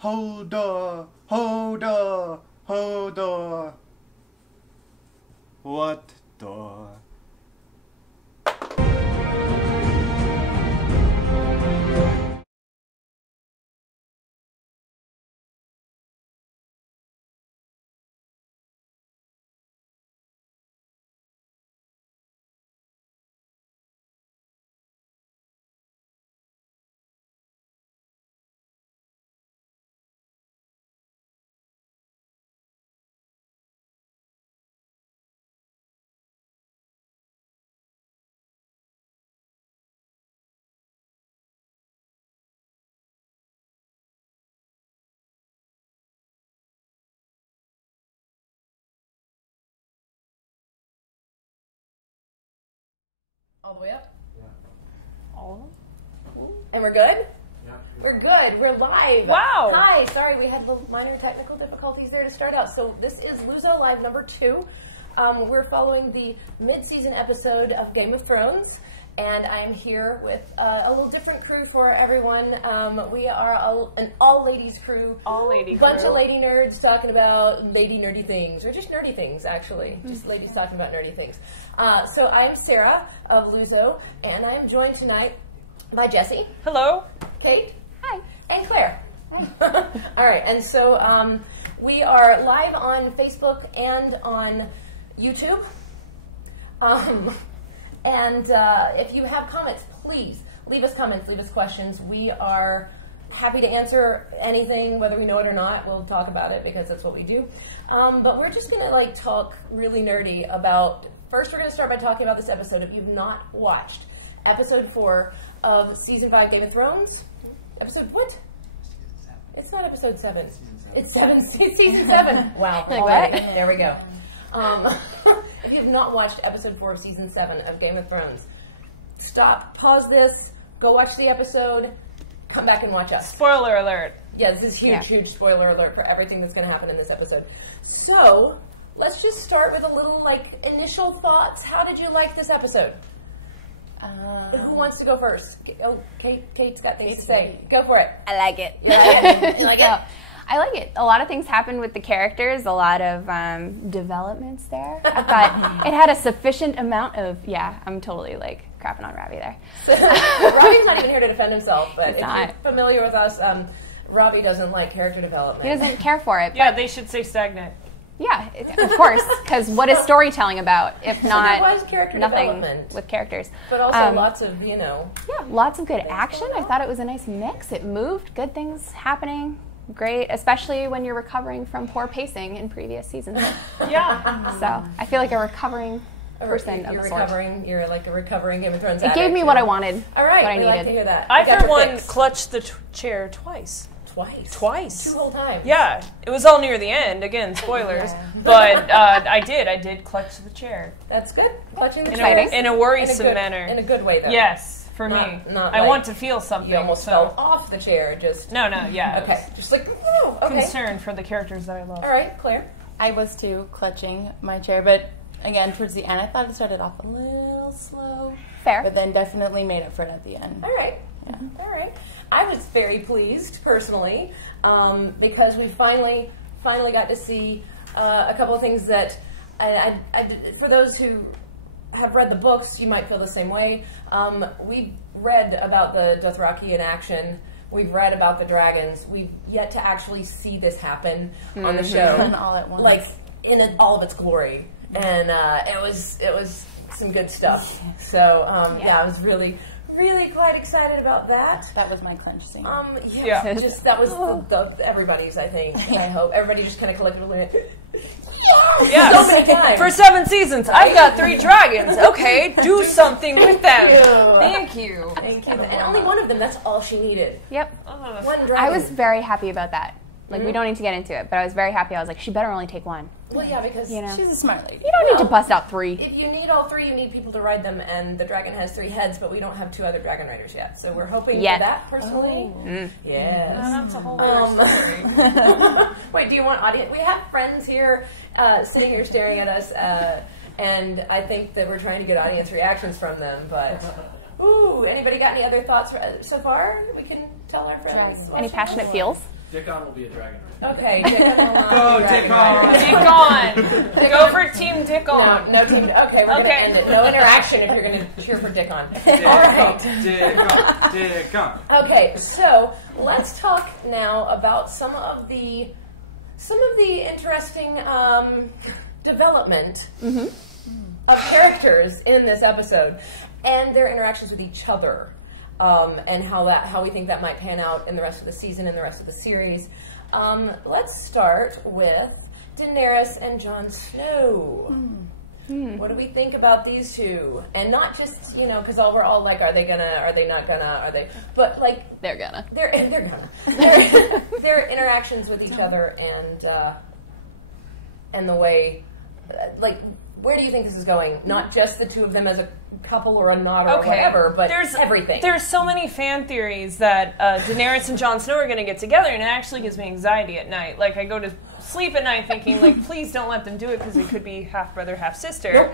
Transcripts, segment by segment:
Hold on, hold on, hold on. What door? All the way up? Yeah. All of them? And we're good? Yeah. We're good. We're live. Wow. Hi. Sorry, we had little minor technical difficulties there to start out. So this is LuZo Live number 2. We're following the mid-season episode of Game of Thrones, and I am here with a little different crew for everyone. We are an all-ladies crew. All-lady crew. Bunch of lady nerds talking about lady nerdy things, or just nerdy things, actually. Just ladies talking about nerdy things. So I'm Sarah of LuZo, and I am joined tonight by Jessie. Hello. Kate. Hi. And Claire. Hi. All right, and so we are live on Facebook and on YouTube. And if you have comments, please leave us comments, leave us questions. We are happy to answer anything, whether we know it or not. We'll talk about it because that's what we do. But we're just going to talk really nerdy about, first we're going to start by talking about this episode. If you've not watched episode 4 of season 5 Game of Thrones, episode what? It's not episode 7. It's season 7. Wow. Like what? There we go. If you've not watched episode 4 of season 7 of Game of Thrones, stop, pause this, go watch the episode, come back and watch us. Spoiler alert. Yeah, this is huge, huge spoiler alert for everything that's going to happen in this episode. So, let's just start with a little, initial thoughts. How did you like this episode? Who wants to go first? Oh, Kate's got things to say. Go for it. I like it. You like it? You like it? I like it. A lot of things happened with the characters, a lot of developments there. I thought it had a sufficient amount of, I'm totally crapping on Robbie there. Robbie's not even here to defend himself, but He's if not. you're familiar with us, Robbie doesn't like character development. He doesn't care for it. Yeah, they should say stagnant. Yeah, of course, because what is storytelling about if not there was character nothing development. with characters? But also lots of, Yeah, lots of good action. I thought it was a nice mix. It moved, good things happening. Great, especially when you're recovering from poor pacing in previous seasons. Yeah. So I feel like a recovering person of the sort. You're like a recovering Game of Thrones It gave me what I wanted. All right, what I we needed. like to hear that. I, You got for your one, fix. clutched the chair twice. Twice? 2 whole times? Yeah. It was all near the end. Again, spoilers. But I did clutch the chair. That's good. Clutching the Exciting. chair. In a worrisome manner. In a good way, though. Yes, for Not- me. not I like want to feel something. You almost so. fell off the chair, just... No, yeah. Okay, just oh, okay. Concerned for the characters that I love. All right, Claire. I was too, clutching my chair, but again, towards the end, I thought it started off a little slow. Fair. But then definitely made up for it at the end. All right. Yeah. All right. I was very pleased, personally, because we finally got to see a couple of things that for those who have read the books, you might feel the same way. We've read about the Dothraki in action. We've read about the dragons. We've yet to actually see this happen on the show. And all at once. In all of its glory. And it was some good stuff. So, I was really quite excited about that. That was my clench scene. Just that was everybody's. I think. I hope everybody just kind of collectively went, Yes. so many times. For 7 seasons, I've got 3 dragons. Okay, do something with them. Thank you. Thank you. And only one of them. That's all she needed. Yep. One dragon. I was very happy about that. We don't need to get into it, but I was very happy. I was like, she better only take one. Well, yeah, because She's a smart lady. You don't need to bust out 3. if you need all 3, you need people to ride them, and the dragon has 3 heads, but we don't have 2 other dragon riders yet. So we're hoping Yet. for that personally. Yes. That's a whole other story. Wait, do you want audience? We have friends here sitting here staring at us, and I think that we're trying to get audience reactions from them. But anybody got any other thoughts so far? We can tell our friends. Any passionate feels? Dickon will be a dragon, right? Okay, Dickon will not Go, be dragon Dickon! rider. Dick on. Go for Team Dick on. No team. Okay, we're gonna end it. No interaction if you're gonna cheer for Dickon. All right. Dickon. Okay, so let's talk now about some of the interesting development of characters in this episode and their interactions with each other, and how we think that might pan out in the rest of the season and the rest of the series. Let's start with Daenerys and Jon Snow. What do we think about these two? And not just, because we're all like, are they gonna, are they not gonna, are they, but like, They're gonna. they're gonna. Their interactions with each other and the way, like, where do you think this is going? Not just the two of them as a couple or a not or whatever, but everything. There's so many fan theories that Daenerys and Jon Snow are going to get together, and it actually gives me anxiety at night. Like, I go to sleep at night thinking, like, please don't let them do it because it could be half brother, half sister. Nope.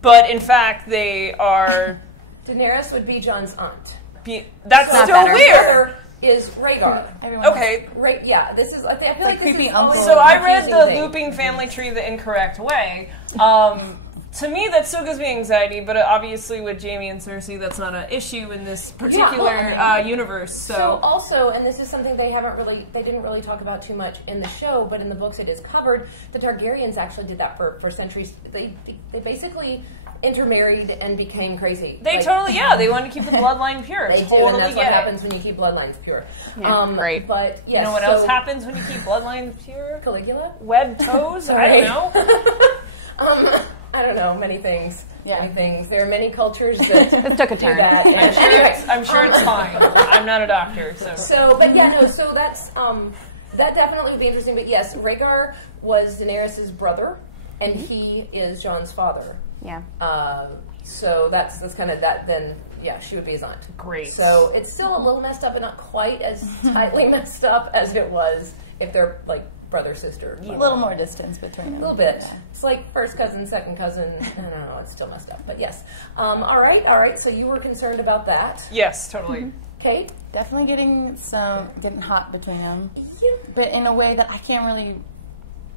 But in fact, they are. Daenerys would be Jon's aunt. That's So still her weird. brother is Rhaegar. Okay. Yeah, this is. I feel like creepy this is uncle. always So a I read confusing the thing. looping family tree the incorrect way. To me, that still gives me anxiety, but obviously with Jaime and Cersei, that's not an issue in this particular universe. So also, and this is something they didn't really talk about too much in the show, but in the books it is covered. The Targaryens actually did that for centuries. They basically intermarried and became crazy. They they wanted to keep the bloodline pure. They totally do, and that's what get it. happens when you keep bloodlines pure. Yeah, great. But yes, You know what else happens when you keep bloodlines pure? Caligula? Webbed toes? I don't know. I don't know, many things. Yeah. Many things. There are many cultures that This took a do turn. that. And I'm sure it's fine. I'm not a doctor, so. So that's that definitely would be interesting. But yes, Rhaegar was Daenerys' brother, and he is Jon's father. Yeah. So that's kind of that. Then yeah, she would be his aunt. Great. So it's still a little messed up, but not quite as tightly messed up as it was if they're like brother sister. A little more distance between them. A little bit. Yeah. It's like first cousin, second cousin. I don't know. It's still messed up, but yes. All right. So you were concerned about that, Yes, totally. Kate? Definitely getting hot between them, Yeah. but in a way that I can't really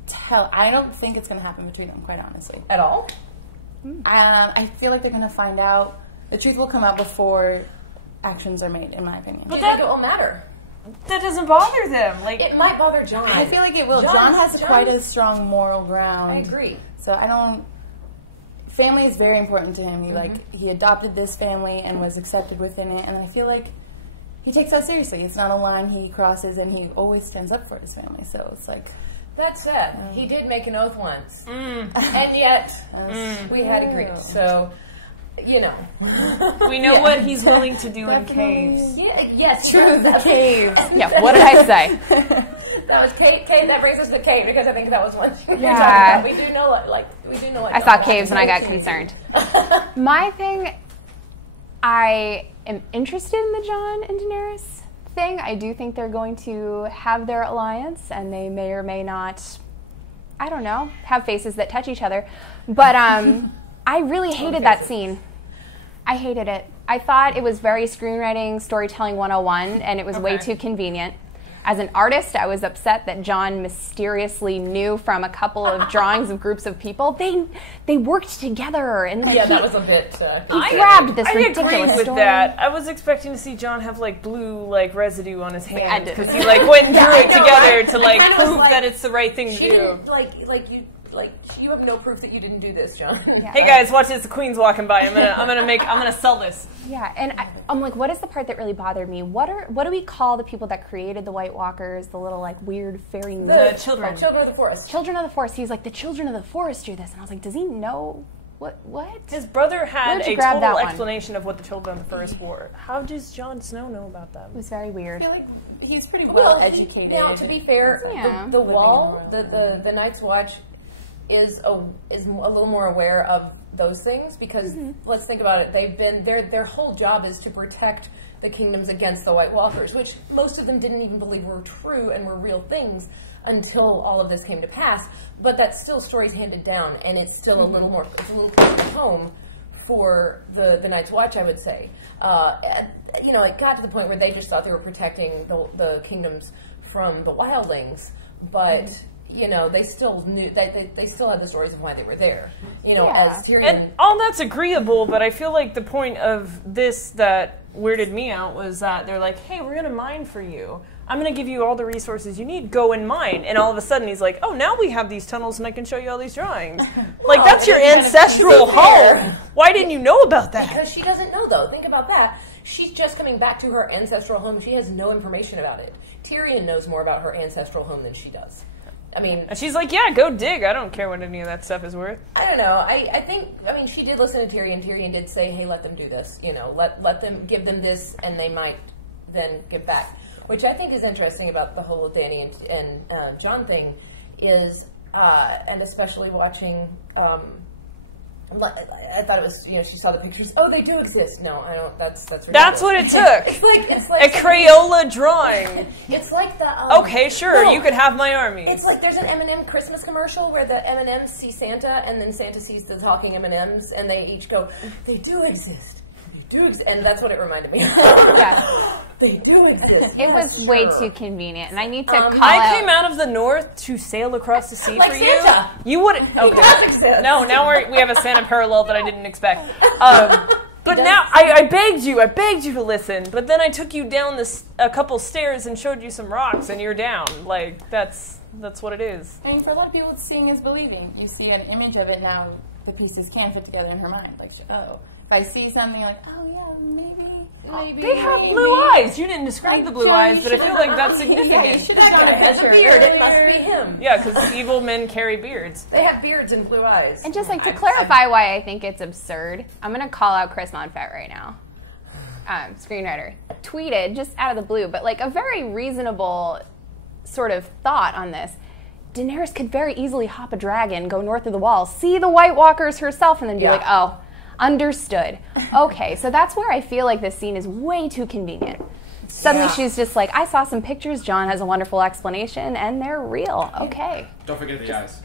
tell. I don't think it's going to happen between them, quite honestly. At all? I feel like they're going to find out. The truth will come out before actions are made, in my opinion. Do you think it will matter? That doesn't bother them. Like, It might bother Jon. I feel like it will. Jon has quite a strong moral ground. I agree. So I don't. Family is very important to him. He adopted this family and was accepted within it, and I feel like he takes that seriously. It's not a line he crosses, and he always stands up for his family. So it's like. That said, he did make an oath once, and yet we had agreed. So, we know what he's willing to do in caves. Yes, True, the cave. Yeah, what did I say? That was cave. That brings us to cave because I think that was one thing. Yeah. We do know what. I saw caves and I got concerned. My thing, I am interested in the Jon and Daenerys thing. I do think they're going to have their alliance, and they may or may not, I don't know, have faces that touch each other. But I really hated that scene. I hated it. I thought it was very screenwriting, storytelling 101, and it was way too convenient. As an artist, I was upset that Jon mysteriously knew from a couple of drawings of groups of people. They worked together, and like, that was a bit. He grabbed this I ridiculous agreed with story. that. I was expecting to see Jon have like blue residue on his hand because he went and drew it together to prove that it's the right thing to do. You have no proof that you didn't do this, Jon. Yeah. Hey guys, watch this! The Queen's walking by. I'm gonna sell this. Yeah, and I'm like, what is the part that really bothered me? What do we call the people that created the White Walkers? The little weird fairy Children. Children of the Forest. Children of the Forest. He's like, the Children of the Forest do this, and I was like, does he know what? His brother had Where'd you a grab that total one? explanation of what the Children of the Forest were. How does Jon Snow know about that? It was very weird. I feel like he's pretty well educated. Now, to be fair, Yeah. the Wall, the Night's Watch, is a little more aware of those things because let's think about it. They've been their whole job is to protect the kingdoms against the White Walkers, which most of them didn't even believe were true and were real things until all of this came to pass. But that's still stories handed down, and it's still a little closer to home for the Night's Watch, I would say. It got to the point where they just thought they were protecting the kingdoms from the wildlings, but you know they still knew they still had the stories of why they were there. You know, as Tyrion. And all that's agreeable, but I feel like the point of this that weirded me out was that they're like, hey, we're going to mine for you. I'm going to give you all the resources you need. Go and mine. And all of a sudden he's like, oh, now we have these tunnels and I can show you all these drawings. Like, that's your ancestral home. Why didn't you know about that? Because she doesn't know, though. Think about that. She's just coming back to her ancestral home. She has no information about it. Tyrion knows more about her ancestral home than she does. I mean... And she's like, yeah, go dig. I don't care what any of that stuff is worth. I don't know. I think, she did listen to Tyrion. Tyrion did say, hey, let them do this. You know, let them, give them this, and they might then give back. Which I think is interesting about the whole Dany and Jon thing is, and especially watching, I thought it was, she saw the pictures. Oh, they do exist. No, I don't. That's ridiculous. That's what it took. it's like a Crayola drawing. It's like the. Okay, sure, you could have my armies. It's like there's an M&M Christmas commercial where the M&Ms see Santa, and then Santa sees the talking M&Ms, and they each go, "They do exist. They do exist," and that's what it reminded me of. Yeah. They do exist. It was way too convenient, and I need to call I came out of the north to sail across the sea like for Santa. You wouldn't. Okay. No, now we have a Santa parallel that I didn't expect. But now I begged you to listen. But then I took you down a couple stairs and showed you some rocks, and you're down. Like that's what it is. I mean, for a lot of people, seeing is believing. You see an image of it now; the pieces can fit together in her mind. Like, oh. If I see something like, oh yeah, maybe. They have blue eyes. You didn't describe the blue eyes, but I feel like that's significant. That guy has a beard. It must be him. Yeah, because evil men carry beards. They have beards and blue eyes. And just like to clarify why I think it's absurd, I'm going to call out Chris Monfett right now. Screenwriter. Tweeted, just out of the blue, but like a very reasonable sort of thought on this. Daenerys could very easily hop a dragon, go north of the wall, see the White Walkers herself, and then be like, oh, understood. Okay, so that's where I feel like this scene is way too convenient. Suddenly she's just like, I saw some pictures, Jon has a wonderful explanation, and they're real. Okay. Don't forget the eyes.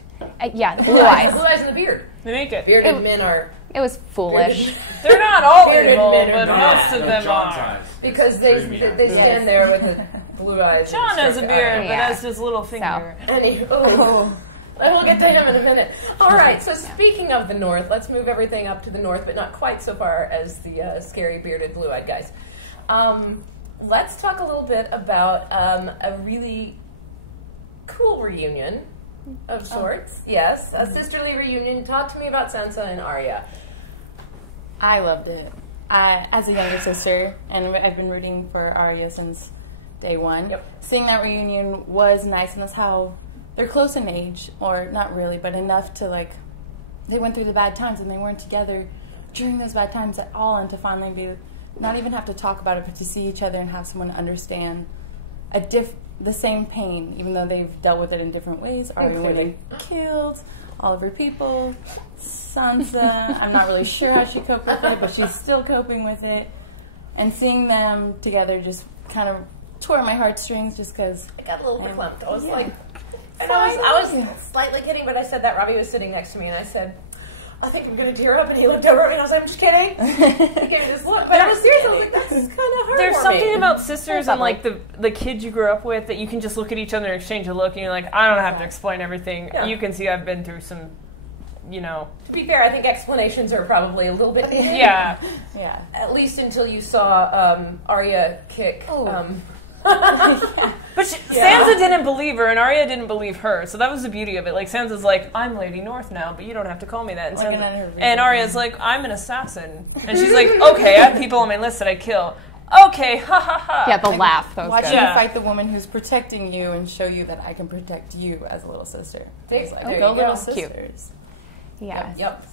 Yeah, the blue eyes. The blue eyes and the beard. They make it. Bearded men are... It was foolish. They're not all evil, men but most of them are. Because they stand there with the blue eyes. Jon has a beard, but has his little finger. We'll get to him in a minute. All right, so speaking of the north, let's move everything up to the north, but not quite so far as the scary, bearded, blue-eyed guys. Let's talk a little bit about a really cool reunion of sorts. Yes, a sisterly reunion. Talk to me about Sansa and Arya. I loved it. As a younger sister, and I've been rooting for Arya since day one. Yep. Seeing that reunion was nice, and that's how... They're close in age, or not really, but enough to, like, they went through the bad times and they weren't together during those bad times at all, and to finally be, not even have to talk about it, but to see each other and have someone understand the same pain, even though they've dealt with it in different ways. Arya getting killed, all of her people, Sansa, I'm not really sure how she coped with it, but she's still coping with it, and seeing them together just kind of tore my heartstrings just because... I got a little verklempt. I was like... And I was slightly kidding, but I said that. Robbie was sitting next to me, and I said, I think I'm going to tear up. And he looked over at me, and I was like, I'm just kidding. He gave me this look. But I was serious. I was like, that's kind of hard. There's something about sisters and, like, the kids you grew up with that you can just look at each other and exchange a look, and you're like, I don't have to explain everything. Yeah. You can see I've been through some, To be fair, I think explanations are probably a little bit... Yeah. Yeah. At least until you saw Arya kick... But Sansa didn't believe her, and Arya didn't believe her, so that was the beauty of it. Like, Sansa's like, I'm Lady North now, but you don't have to call me that. And Arya's like, I'm an assassin. And she's like, okay, I have people on my list that I kill. Okay, ha ha ha. Yeah, the laugh. Watching you fight the woman who's protecting you and show you that I can protect you as a little sister. Go little sisters. Yeah. Yep.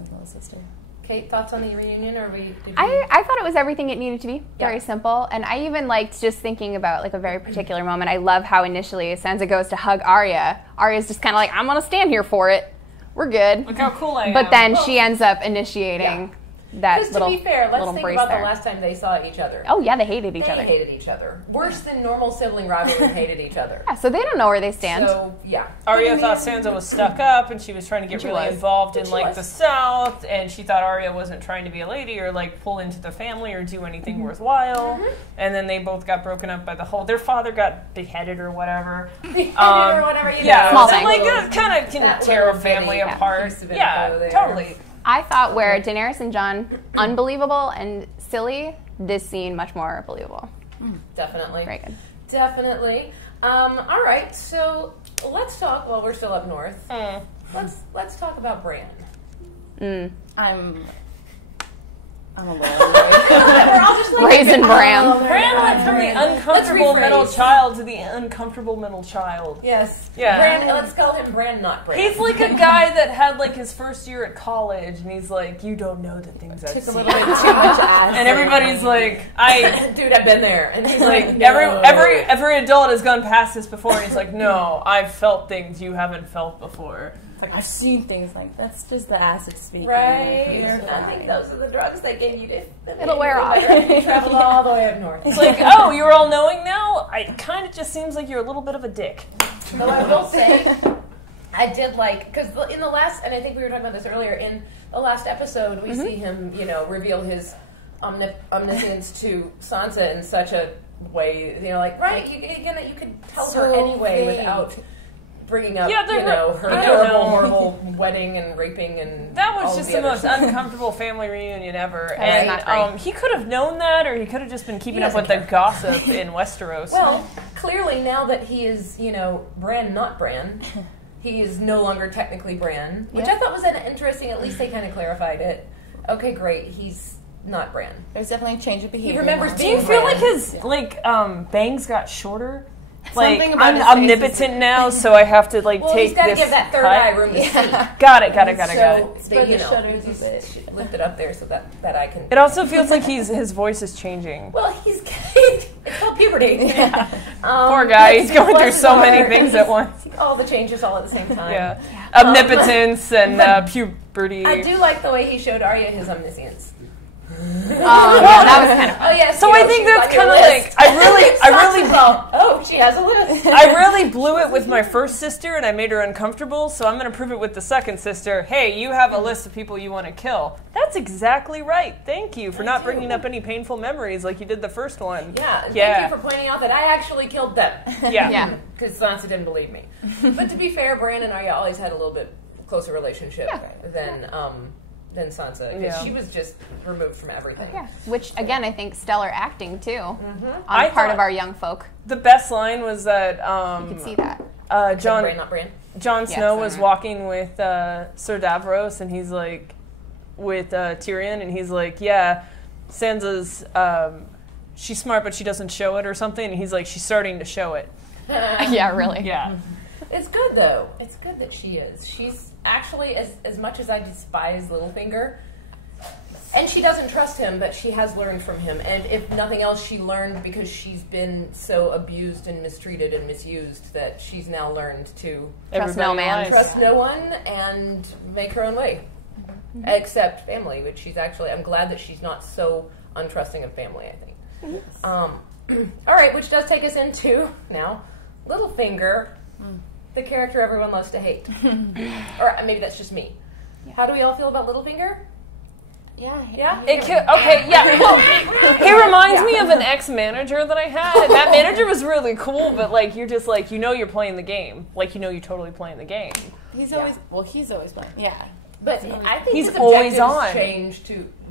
As a little sister. Kate, thoughts on the reunion, or I thought it was everything it needed to be. Very simple. And I even liked just thinking about like a very particular moment. I love how initially Sansa goes to hug Arya. Arya's just kind of like, I'm going to stand here for it. We're good. Look how cool I am. But then she ends up initiating that Because little to be fair, let's little think brace about there. the last time they saw each other. Oh yeah, they hated each They other. hated each other. Worse than normal sibling rivalries hated each other. Yeah, so they don't know where they stand. So, yeah. Arya thought Sansa was stuck up, and she was trying to get She really was. involved in She like was. the South, and she thought Arya wasn't trying to be a lady or like pull into the family or do anything worthwhile. And then they both got broken up by the whole. Their father got beheaded or whatever. Or whatever, you Yeah, know. Small so, thing. like it kind of can That tear a little family bitty apart. piece of info Yeah, there. totally. I thought where Daenerys and Jon, unbelievable and silly, this scene much more believable. Definitely. Very good. Definitely. All right, so let's talk while we're still up north. Let's talk about Bran. I'm a little annoyed. We're all just like Raisin Bran. Bran went from the uncomfortable rephrase. middle child to the uncomfortable middle child. Yes. Yeah. Bran, let's call him Bran, not Bran. He's like a guy that had like his first year at college, and he's like, "You don't know the things I've Took a seen." little bit too much ass. And everybody's like, "I." Dude, I've been there. And he's Like like, no. every adult has gone past this before, and he's like, "No, I've felt things you haven't felt before." It's like, I've seen things like that's just the acid speaking. Right. You're I think those are the drugs they gave you to. It'll wear off. You traveled all the way up north. It's like, "Oh, you're all knowing now." It kind of just seems like you're a little bit of a dick. Though I will say, I did like, because in the last, and I think we were talking about this earlier, in the last episode, we see him, reveal his omniscience to Sansa in such a way, like, right, you could tell her So anyway vague. without bringing up, Yeah, her I don't terrible, know. horrible wedding and raping and That all was of just the the other most stuff. uncomfortable family reunion ever. That was not great. And he could have known that, or he could have just been keeping He up with doesn't the gossip in Westeros. Well, clearly now that he is, Bran, not Bran, he is no longer technically Bran, which Yeah. I thought was an interesting. At least they kind of clarified it. Okay, great. He's not Bran. There's definitely a change of behavior. remembers now. do you being feel Bran. like his bangs got shorter? Like, Something about I'm his face omnipotent now, so I have to Well, take he's got to this give that third cut. eye room to see. Got it. Got it. So Spread they, the shutters a bit. just lift it up there so that I can. It also feels like his voice is changing. Well, it's called puberty. Poor guy, he's going through so many things at once. All the changes all at the same time. Yeah, omnipotence and puberty. I do like the way he showed Arya his omniscience. Yeah, that was kind of Oh yes. So I think that's kind of like I really Oh, she has a list. I really blew it with my first sister, and I made her uncomfortable. So I'm going to prove it with the second sister. Hey, you have a list of people you want to kill. That's exactly right. Thank you for not bringing up any painful memories like you did the first one. Yeah. Yeah. Thank you for pointing out that I actually killed them. Yeah. Yeah. Because Sansa didn't believe me. But to be fair, Bran and Arya always had a little bit closer relationship than Sansa, because Yeah. she was just removed from everything. Yeah, which again I think stellar acting too on I the part thought- of our young folk. The best line was that You could see that. Bran, not Bran. Jon Snow Yeah, was sorry. walking with Sir Davros, and he's like, with Tyrion, and he's like, yeah, Sansa's, she's smart, but she doesn't show it or something, and he's like, she's starting to show it. Yeah, really. Yeah. It's good, though. It's good that she is. She's actually, as much as I despise Littlefinger, and she doesn't trust him, but she has learned from him. And if nothing else, she learned because she's been so abused and mistreated and misused that she's now learned to Trust no man. lies. trust no one and make her own way. Except family, which she's actually, I'm glad that she's not so untrusting of family, I think. All right, which does take us into, now, Littlefinger, the character everyone loves to hate. Or maybe that's just me. How do we all feel about Littlefinger? Yeah. Yeah? Okay, yeah. Well, he reminds me of an ex-manager that I had, and that manager was really cool, but like you're just like, you're playing the game. Like you're totally playing the game. He's always playing. Yeah. But I think He's his always objectives on. change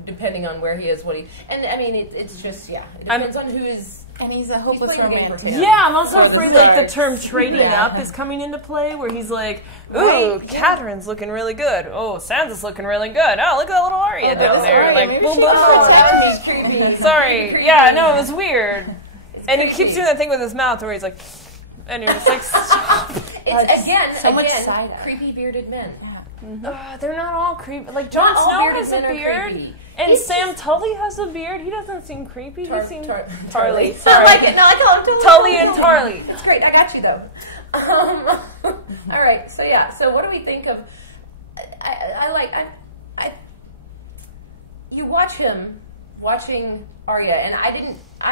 depending on where he is, what he... And, I mean, it's just, it depends on who's... And he's a hopeless playing the game for romantic. him. Yeah, I'm also Oh, afraid the like the stars. term trading Yeah. up is coming into play, where he's like, ooh, Right, yeah. Catherine's looking really good. Oh, Sansa's looking really good. Oh, look at that little Arya down that's there. Arya. Like, Maybe boom, she boom, was boom. attached. Creepy. Sorry. Creepy. Yeah, no, it was weird. And he keeps Creepy. doing that thing with his mouth where he's like, and you're just like, stop. It's, again, so much side eye. creepy bearded men. They're not all creepy. Like, Jon Not all Snow bearded has a men are beard. creepy. And It's Sam Tully has a beard. He doesn't seem creepy. He seems... Tarly. I Sorry. like it. No, I call him Tully. Tully and Tarly. It's great. I got you, though. All right. So, yeah. So, what do we think of... you watch him watching Arya, and I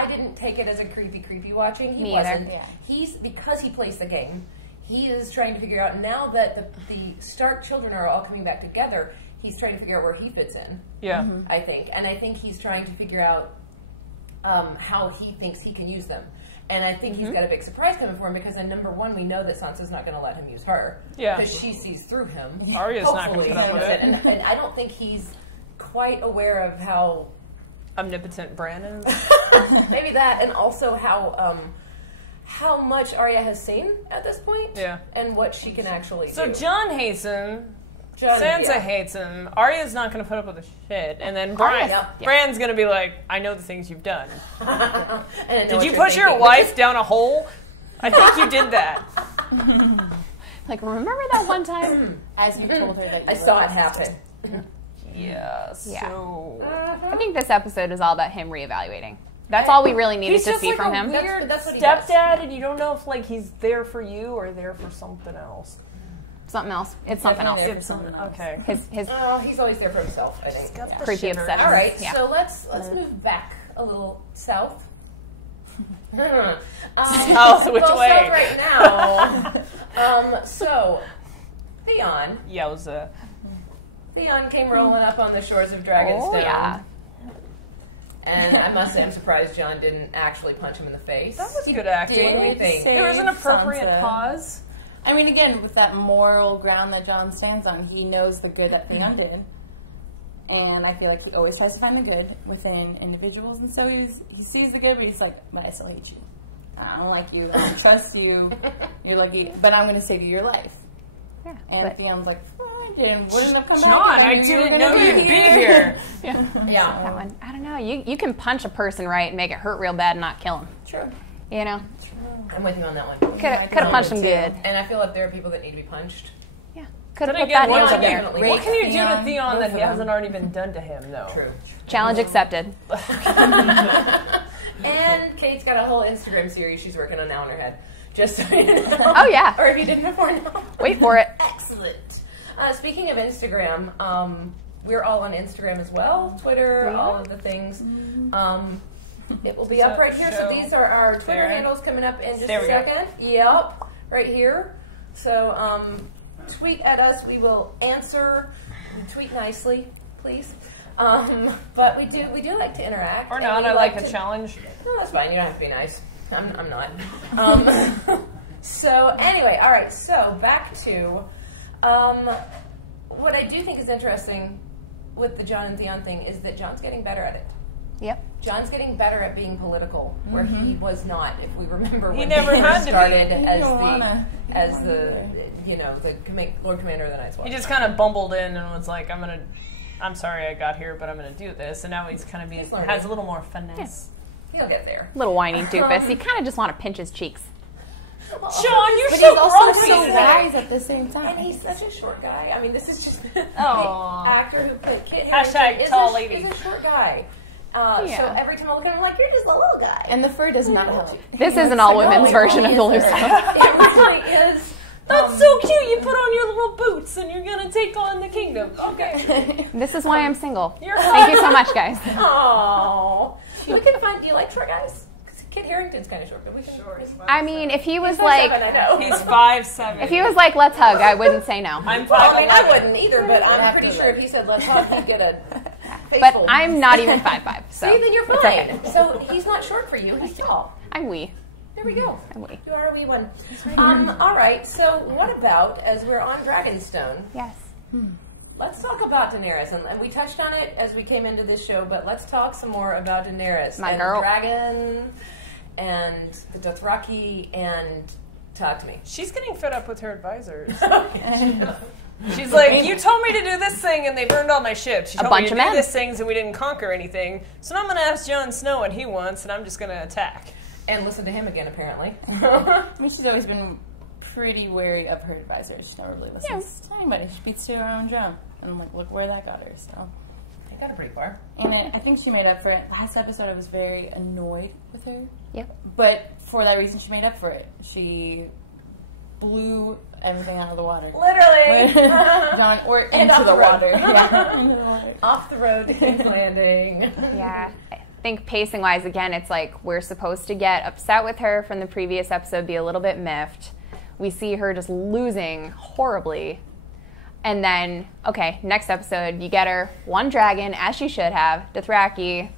didn't take it as a creepy watching. He Me wasn't. either. Yeah. He's because he plays the game. He is trying to figure out now that the Stark children are all coming back together. He's trying to figure out where he fits in. Yeah. I think, and I think he's trying to figure out how he thinks he can use them. And I think he's got a big surprise coming for him because, in number one, we know that Sansa's not going to let him use her. Yeah. Because she sees through him. Arya's not going Hopefully, to put up with it. and I don't think he's quite aware of how Omnipotent Bran is. maybe that, and also how much Arya has seen at this point. Yeah. And what she can actually So do. John hates him. John, Sansa yeah. hates him. Arya's not going to put up with the shit. And then Bran, yeah. Bran's going to be like, I know the things you've done. And I know Did what you you're push your thinking. wife down a hole? I think you did that. Like, remember that one time? As you told her that you I were saw it lost. happen. Yeah, Yeah. so... I think this episode is all about him reevaluating. That's all we really needed He's to just see like from a him. weird That's what he does. stepdad, and you don't know if like he's there for you or there for something else. Something else. It's something else. Definitely. It's something. Okay. His Oh, he's always there for himself, I think. Got the creepy shivers. obsession. All right, Yeah. so let's move back a little south. South, which well, way? South right now. So, Theon Yowza. came rolling up on the shores of Dragonstone. Oh, yeah. And I must say, I'm surprised Jon didn't actually punch him in the face. That was good acting. What do we did think? say- There was an appropriate Sansa. pause. I mean, again, with that moral ground that John stands on, he knows the good that Theon did. And I feel like he always tries to find the good within individuals. And so he sees the good, but he's like, but I still hate you. I don't like you. I don't trust you. You're lucky. But I'm going to save you your life. Yeah. And But- Theon's like, I didn't. Wouldn't have come John, back. I knew you were didn't gonna know you'd be here. yeah. Yeah. That one. I don't know. You can punch a person right and make it hurt real bad and not kill him. True. You know? I'm with you on that one. Could have punched him good. And I feel like there are people that need to be punched. Yeah. Could have Then put that again, hands Theon up there. definitely What can you do to Theon, Theon both that of he them. hasn't already been done to him, though? True. Challenge accepted. And Kate's got a whole Instagram series she's working on now in her head. Just so you know. Oh, yeah. Or if you didn't before, no. Wait for it. Excellent. Speaking of Instagram, we're all on Instagram as well. Twitter, all of the things. It will be up right here. So these are our Twitter There. handles coming up in just There a we go. second. Yep, right here. So tweet at us. We will answer. We tweet nicely, please. But we do like to interact. Or and not, we I like a to- challenge. No, that's fine. You don't have to be nice. I'm not. So anyway, all right. So back to what I do think is interesting with the Jon and Theon thing is that Jon's getting better at it. Yep. Jon's getting better at being political, where he was not. If we remember, He when never he had to be. started He as don't the wanna. as the Lord Commander of the Night's Watch. He just kind of bumbled in and was like, I'm sorry I got here, but I'm going to do this. And now he's kind of He's learning. has a little more finesse. He'll get there. Little whiny doofus. You kind of just want to pinch his cheeks. Sean, you're But so he's also grumpy so today. wise at the same And time. he's such a short guy. I mean, this is just Aw. the actor who played Kit Hashtag Harington is tall a, lady. is a short guy. Yeah. So every time I look at him, I'm like, you're just a little guy. And the fur does not help. This is an all women's version of the LuZo. It really is. That's so cute. You put on your little boots and you're going to take on the kingdom. Okay. This is why I'm single. You're Thank you so much, guys. Aww. We can find. Do you like short guys? Because Kit Harington's kind of short, but we can. I mean, if he was He's 5'7", like, I know. He's 5'7". if he was like, let's hug, I wouldn't say no. I'm 5'11". Well, I mean, I wouldn't either, but I'm have pretty to sure if he said let's hug, he'd get a. But faithful- I'm not even 5'5", so See, then you're it's fine. okay. So he's not short for you. He's tall. I'm wee. There we go. I'm wee. You are a wee one. All right. So what about as we're on Dragonstone? Yes. Let's talk about Daenerys, and we touched on it as we came into this show, but let's talk some more about Daenerys My and girl. Dragon and the Dothraki, and talk to me. She's getting fed up with her advisors. She's like, you told me to do this thing and they burned all my ships. You A told bunch me to of do men. this things and we didn't conquer anything. So now I'm going to ask Jon Snow what he wants and I'm just going to attack. And listen to him again, apparently. I mean, she's always been pretty wary of her advisors. She never really listens to anybody. She beats to her own drum. And I'm like, look where that got her. So, I got it pretty far. and I think she made up for it. Last episode, I was very annoyed with her. Yep. But for that reason, she made up for it. She blew everything out of the water. Literally. John, or And into off the the road. water. Yeah, into the water. Off the road to King's Landing. Yeah. I think pacing wise, again, it's like we're supposed to get upset with her from the previous episode, be a little bit miffed. We see her just losing horribly. And then, okay, next episode, you get her one dragon, as she should have, Dothraki,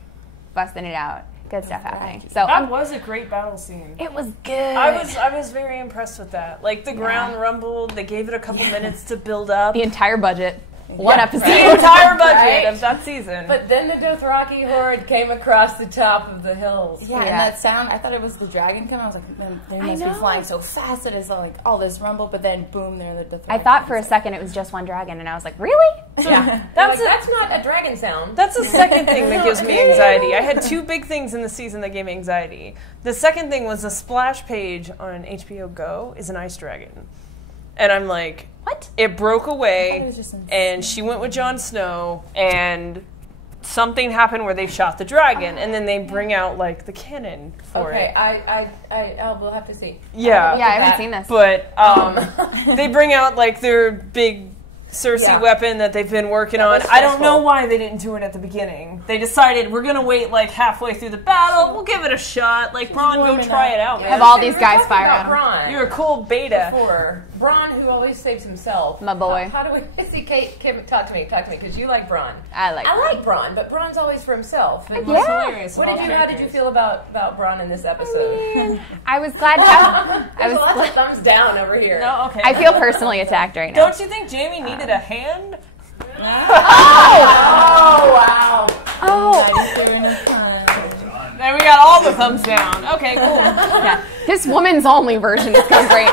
busting it out. Good stuff happening. So That was a great battle scene. it was good. I was very impressed with that. Like the ground rumbled, they gave it a couple minutes to build up. The entire budget. One episode. The entire budget Right? of that season. But then the Dothraki horde came across the top of the hills. Yeah, Yeah. and that sound, I thought it was the dragon coming. I was like, man, they must be know. flying so fast that it's like all this rumble, but then boom, they're the Dothraki. I thought for a second it was just one dragon, and I was like, really? Yeah. That's not a dragon sound. That's the second thing that gives me anxiety. I had two big things in the season that gave me anxiety. The second thing was the splash page on HBO Go is an ice dragon. And I'm like, What? it broke I thought it away, was just insane. and she went with Jon Snow, and something happened where they shot the dragon, and then they bring out, like, the cannon for Okay, it. I will have to see. Yeah. Yeah, I haven't seen this. But they bring out, like, their big Cersei Yeah. weapon that they've been working That on. was I don't know stressful. why they didn't do it at the beginning. They decided we're gonna wait like halfway through the battle. We'll give it a shot. Like Braun, go warming try up. it out, Yeah, man. Have all we these were guys talking fire about at him. Braun You're a cool beta. before. Braun, who always saves himself. My boy. How do we? See, Kate, talk to me, because you like Braun. I like I like Braun, but Braun's always for himself. And Yeah. Hilarious. What of did all you? How did you characters. feel about Braun in this episode? I was glad to I There's was lots of thumbs down over here. No, okay. I feel personally attacked right now. Don't you think Jamie needed a hand? Oh wow! Oh, Now you're doing a fun. There we got all the thumbs down. Okay, cool. yeah. This woman's only version is going great.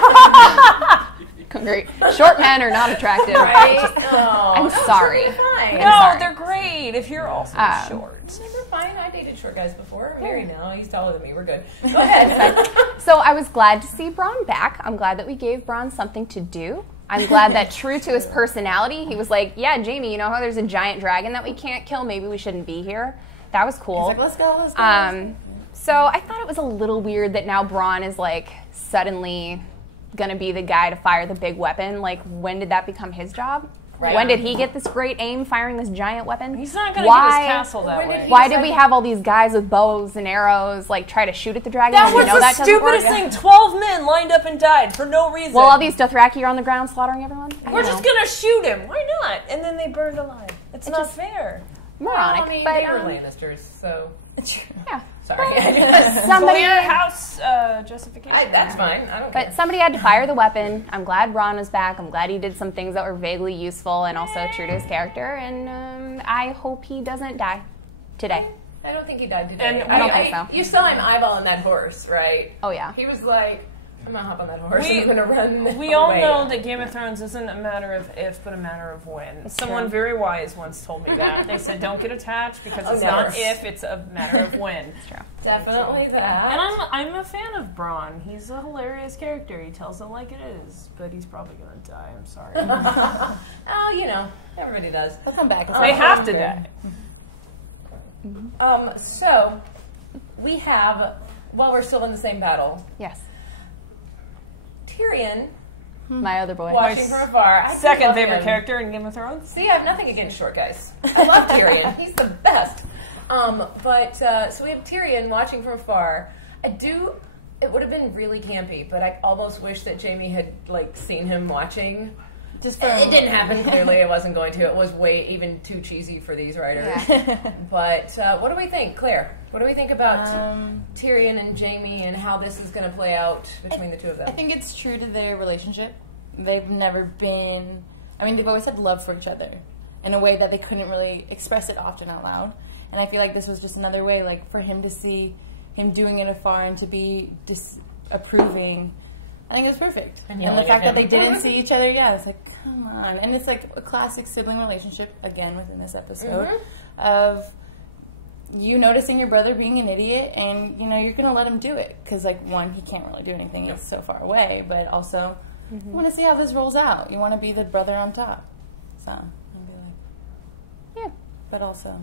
Going great. Short men are not attractive. Right? Just- Oh, I'm sorry. Fine. No, sorry. they're great if you're also short. We're fine. I dated short guys before. I'm married now. He's taller than me. We're good. Go ahead. So I was glad to see Braun back. I'm glad that we gave Braun something to do. I'm glad that true to his personality, he was like, yeah, Jamie, you know how there's a giant dragon that we can't kill? Maybe we shouldn't be here. That was cool. He's like, let's go, let's go. So I thought it was a little weird that now Braun is like suddenly gonna be the guy to fire the big weapon. Like, when did that become his job? Right. When did he get this great aim firing this giant weapon? He's not going to get his castle that when did way. he- Why did we have all these guys with bows and arrows like try to shoot at the dragon? That when we was know the that doesn't work? stupidest thing. 12 men lined up and died for no reason. Well, all these Dothraki are on the ground slaughtering everyone. We're just going to shoot him. Why not? And then they burned alive. It's not fair. moronic. Well, I mean, but they were Lannisters, so yeah, sorry. somebody. Clear house justification. That's fine. I don't care. But somebody had to fire the weapon. I'm glad Braun was back. I'm glad he did some things that were vaguely useful and also true to his character. And I hope he doesn't die today. I don't think he died today. And I don't think so. You saw him eyeballing that horse, right? Oh yeah. He was like, I'm gonna hop on that horse. We- I'm gonna run. We all away. know that Game of Thrones isn't a matter of if, but a matter of when. Someone true. very wise once told me that. They said, don't get attached because it's never. not if, it's a matter of when. It's true. Definitely that. And I'm a fan of Braun. He's a hilarious character. He tells it like it is, but he's probably going to die. I'm sorry. Oh, you know, everybody does. He'll come back. They have to die. So we have, while we're still in the same battle, Yes. Tyrion My other boy. watching from afar. I do Second love favorite him. character in Game of Thrones? See, I have nothing against short guys. I love Tyrion. He's the best. So we have Tyrion watching from afar. It would have been really campy, but I almost wish that Jamie had seen him watching. Just It didn't happen. Clearly, it wasn't going to. It was way even too cheesy for these writers. But what do we think, Claire? What do we think about Tyrion and Jamie and how this is going to play out between the two of them? I think it's true to their relationship. They've never been... I mean, they've always had love for each other in a way that they couldn't really express it often out loud. And I feel like this was just another way, for him to see him doing it afar and to be disapproving. I think it was perfect. And And the yelling fact at that they him. didn't see each other, it's like, come on. And it's like a classic sibling relationship, again, within this episode, of you noticing your brother being an idiot and, you're going to let him do it. Because, one, he can't really do anything. He's so far away. But also, you want to see how this rolls out. You want to be the brother on top. So, I'd be like, yeah. But also,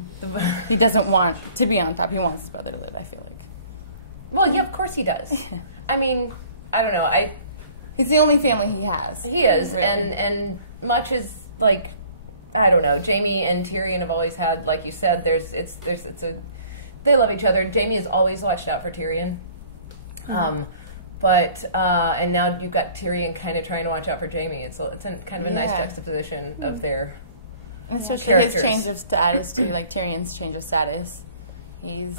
he doesn't want to be on top. He wants his brother to live, I feel like. Well, yeah, of course he does. I mean, I don't know. He's the only family he has. He is, Really. and much as like I don't know, Jaime and Tyrion have always had, like you said, they love each other. Jaime has always watched out for Tyrion, and now you've got Tyrion kind of trying to watch out for Jaime. It's kind of a nice juxtaposition of their especially characters. his change of status too, like Tyrion's change of status. He's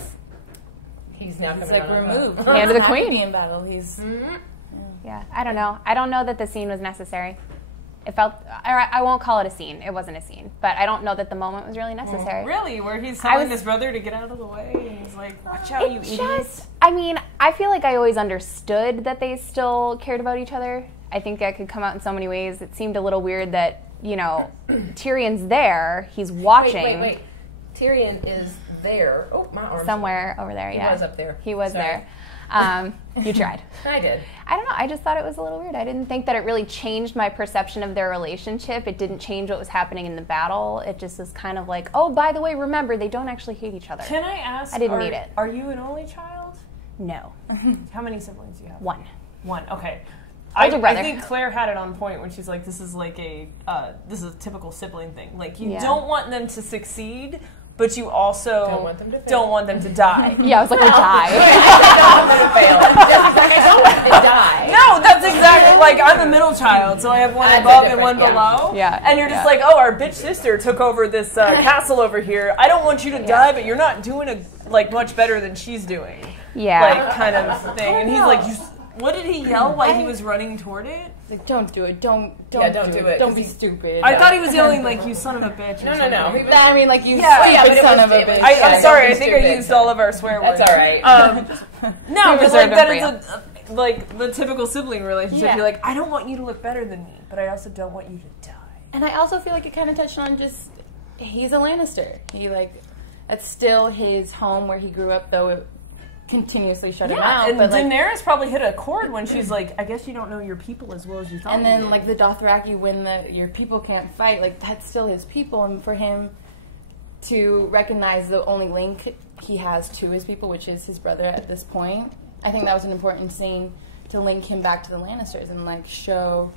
now coming like out on removed. top. Hand of the Not happy queen. in battle. He's Yeah, I don't know. I don't know that the scene was necessary. It felt, I won't call it a scene. It wasn't a scene. But I don't know that the moment was really necessary. Really? Where he's telling his brother to get out of the way, and he's like, watch out, you idiot. I mean, I feel like I always understood that they still cared about each other. I think that could come out in so many ways. It seemed a little weird that, you know, Tyrion's there, he's watching. Wait. Tyrion is there. Oh, my arm. Somewhere over there, yeah. He was up there. He was Sorry. there. You tried. I did. I don't know. I just thought it was a little weird. I didn't think that it really changed my perception of their relationship. It didn't change what was happening in the battle. It just was kind of like, oh, by the way, remember, they don't actually hate each other. Can I ask? I didn't need it. Are you an only child? No. How many siblings do you have? One. One. Okay. Older brother. I think Claire had it on point when she's like, "This is like this is a typical sibling thing. Like you Yeah. don't want them to succeed, but you also Don't want them to fail. don't want them to die." Yeah, I was like, or die. I don't want them to fail. I don't want them to die. No, that's exactly like I'm a middle child, so I have one That's above and different, one yeah. below. Yeah, and you're just yeah. like, oh, our bitch sister took over this castle over here. I don't want you to die, but you're not doing much better than she's doing. Yeah. Like kind of thing. And he's like, what did he yell while he was running toward it? like, don't do it. Don't do it. Don't be stupid. I thought he was yelling like, you son of a bitch. Or No. something. He was- I mean, like you Yeah, stupid but son it of was- a it was- bitch. Yeah, I'm sorry, I don't be think I stupid. used all of our swear words. That's all right. No, but reserved like that them is like the typical sibling relationship. Yeah. You're like, I don't want you to look better than me, but I also don't want you to die. And I also feel like it kind of touched on just he's a Lannister. That's still his home where he grew up, though it continuously shut him out. and But Daenerys probably hit a chord when she's like, I guess you don't know your people as well as you thought. and you then did. like the Dothraki, when your people can't fight, like that's still his people, and for him to recognize the only link he has to his people, which is his brother at this point, I think that was an important scene to link him back to the Lannisters and like show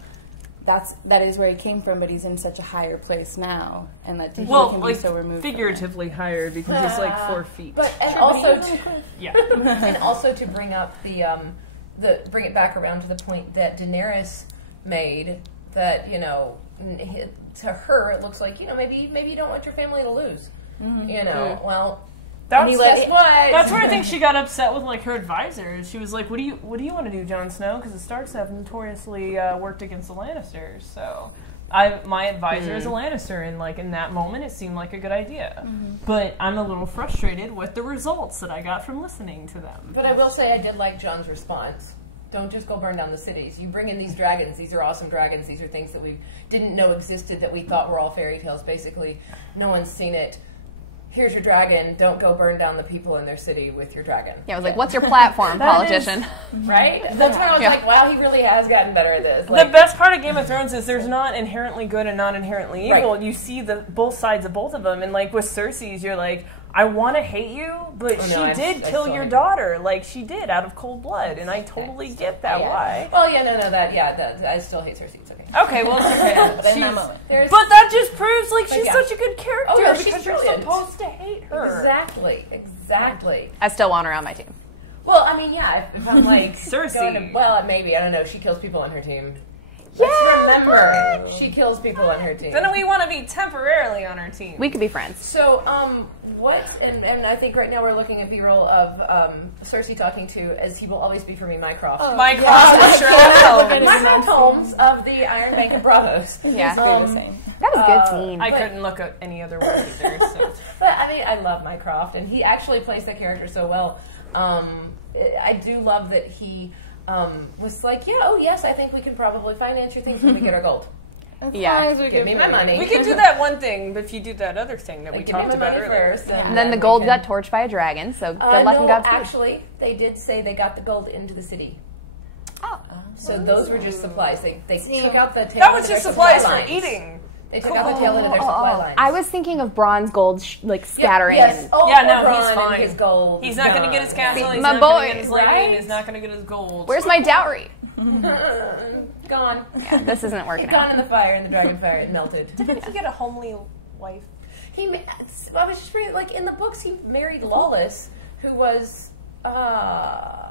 that is where he came from, but he's in such a higher place now, and that he can be so removed. Figuratively higher because he's like 4 feet. And also, yeah. and also to bring up bring it back around to the point that Daenerys made, that to her it looks like maybe you don't want your family to lose. Well. That's Guess what? That's where I think she got upset with like her advisors. She was like, "What do you want to do, Jon Snow? Because the Starks have notoriously worked against the Lannisters. So, my advisor is a Lannister, and like in that moment, it seemed like a good idea. But I'm a little frustrated with the results that I got from listening to them. But I will say I did like Jon's response. Don't just go burn down the cities. You bring in these dragons. These are awesome dragons. These are things that we didn't know existed, that we thought were all fairy tales. Basically, no one's seen it. Here's your dragon. Don't go burn down the people in their city with your dragon. Yeah, I was like, what's your platform, politician? Right? That's when I was like, wow, he really has gotten better at this. The best part of Game of Thrones is there's not inherently good and not inherently evil. Right. You see both sides of both of them. And like with Cersei's, you're like, I want to hate you, but I kill still your hate daughter. Like she did out of cold blood. And I totally get that why. Well, I still hate Cersei. It's okay. Okay, well, it's okay. But in that moment. But that just proves like she's yeah. such a good character Oh, yeah, she's because you're brilliant. supposed to hate her. Exactly. I still want her on my team. Well, I mean, yeah, if I'm like Cersei. maybe, I don't know, she kills people on her team. Yeah, Let's remember, she kills people on her team. Then we want to be temporarily on our team. we could be friends. So, and I think right now we're looking at B-roll of Cersei talking to, as he will always be for me, Mycroft. Mycroft and Mycroft Holmes of the Iron Bank of Bravos. Yeah. The same. That was a good scene. I couldn't look at any other word either. So. But I mean, I love Mycroft, and he actually plays that character so well. I do love that he was like, yes, I think we can probably finance your things when we get our gold. Yeah. Give me my money. We can do that one thing, but if you do that other thing that we Give me talked my about money earlier. first, And then the gold got torched by a dragon, so good luck and no, Godspeed. actually, they did say they got the gold into the city. Oh. So those were just supplies. They took out the tail That end was of their just supplies for lines. eating. They took out the tail end of their supply lines. I was thinking of bronze gold scattering. Yes. Oh, Yeah, no, poor he's Bronn fine. and his gold. He's not going to get his castle. He's My not going boy, to get his lady. right? And he's not going to get his gold. Where's my dowry? Gone. Yeah, this isn't working Gone out. in the fire, in the dragon fire. It melted. Didn't he get a homely wife? I was just reading, like, in the books, he married Lawless, who was,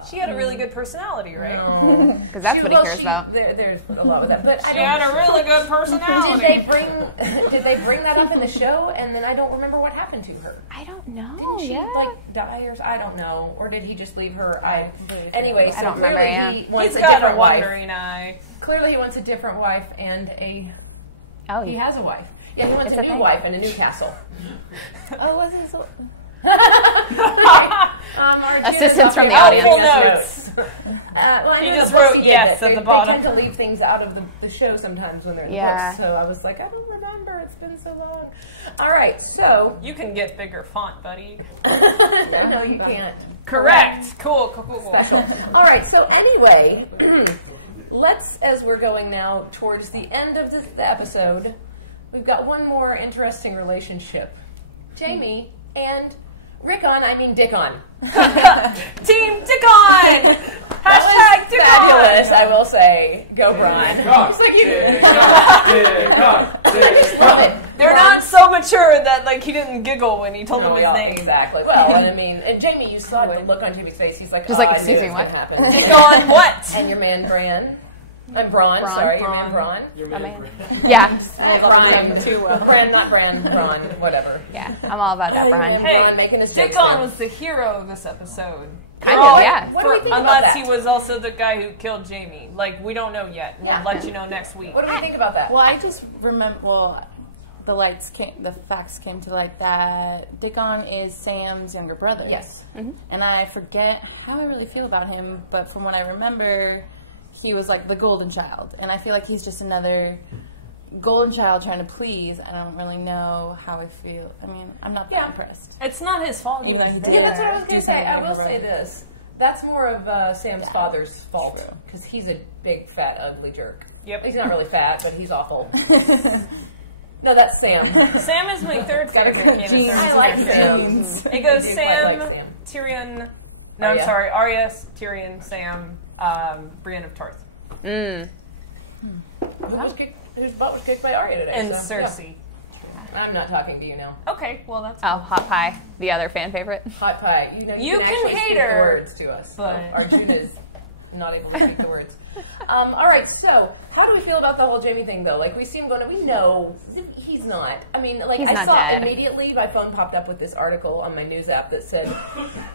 She had a really good personality, right? no. Because that's what he cares about. There's a lot with that. But She had a really good personality. did they bring that up in the show? And then I don't remember what happened to her. I don't know. Didn't she like die or I don't know, or did he just leave her? Anyway, so I don't remember, clearly yeah. he wants He's a got a different wife. wandering eye. Clearly he wants a different wife and he has a wife. Yeah, he wants It's a a new thing. wife and a new castle. Oh, wasn't so. Assistance from the audience. audience. He just wrote yes at the bottom. They tend to leave things out of the show sometimes when they're in the Yeah. books. So I was like, I don't remember. It's been so long. All right, so You can get bigger font, buddy. no, you can't. Correct. Cool. Special. All right, so anyway, let's, as we're going now towards the end of the episode, we've got one more interesting relationship. Jamie and Dickon. Team Dickon! Hashtag Dickon! Fabulous, I will say. Go, Brian. Looks like you did. They're not so mature that like he didn't giggle when he told them his name. Exactly. Well, and I mean, and Jamie, you saw the look on Jamie's face. He's like, Just like, I excuse knew me, it was what? gonna happen. Dickon what? And your man, Bran. I'm Braun, sorry, your man, Braun. Your man. Yeah. Bran, not Bran, Braun, whatever. Yeah. I'm all about that, Brian. Hey, Braun making his jokes Dickon now. was the hero of this episode. Kind of, yeah. What do we think about Unless that? he was also the guy who killed Jamie. Like, we don't know yet. We'll Yeah. let you know next week. What do we think about that? Well, I just remember. Well, the facts came to light that Dickon is Sam's younger brother. Yes. And I forget how I really feel about him, but from what I remember, he was like the golden child, and I feel like he's just another golden child trying to please. I don't really know how I feel. I mean, I'm not that impressed. It's not his fault. He Even was though he there. Yeah, that's what I was going Do to say. I something will like say that. this. That's more of Sam's father's fault. True. Because he's a big, fat, ugly jerk. Yep. He's not really fat, but he's awful. No, that's Sam. Sam is my third favorite Game of Jeans. Thrones I like character. Sam. It goes I do quite Sam, like Sam. Tyrion. No, Arya. I'm sorry. Arya, Tyrion, Sam, Brienne of Tarth, Whose butt was kicked by Arya today. and so, Cersei. yeah. I'm not talking to you now. Okay, well that's. Oh, Hot Pie, the other fan favorite. Hot pie. You know, You can can actually hate speak her, the words to us. but- Arjuna's not able to speak the words. All right, so how do we feel about the whole Jamie thing, though? Like, we see him going, we know he's not. I mean, like, He's I not saw dead. immediately, my phone popped up with this article on my news app that said,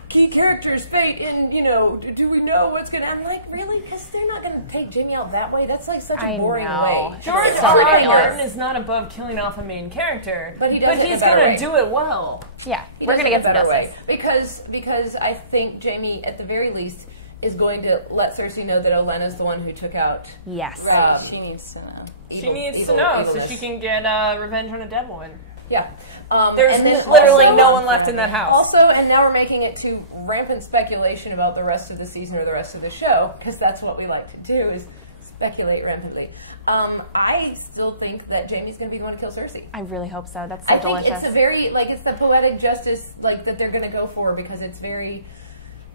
key characters' fate, and, you know, do we know what's going to happen? I'm like, really? Because they're not going to take Jamie out that way? That's, like, such a I boring know. way. George It's so R. R. ridiculous. Martin is not above killing off a main character, But he does it in a he's better gonna way. do it well. Yeah, He we're does gonna it get some a better justice. way. Because I think Jamie, at the very least, is going to let Cersei know that Olenna's the one who took out. Yes. Right, she needs to know. She needs to know so she can get revenge on a dead woman. Yeah. There's and then literally also- no one left in that house. Also, and now we're making it to rampant speculation about the rest of the season or the rest of the show, because that's what we like to do, is speculate rampantly. I still think that Jamie's going to be the one to kill Cersei. I really hope so. That's so I think delicious. it's a very, like, it's the poetic justice, like, that they're going to go for, because it's very,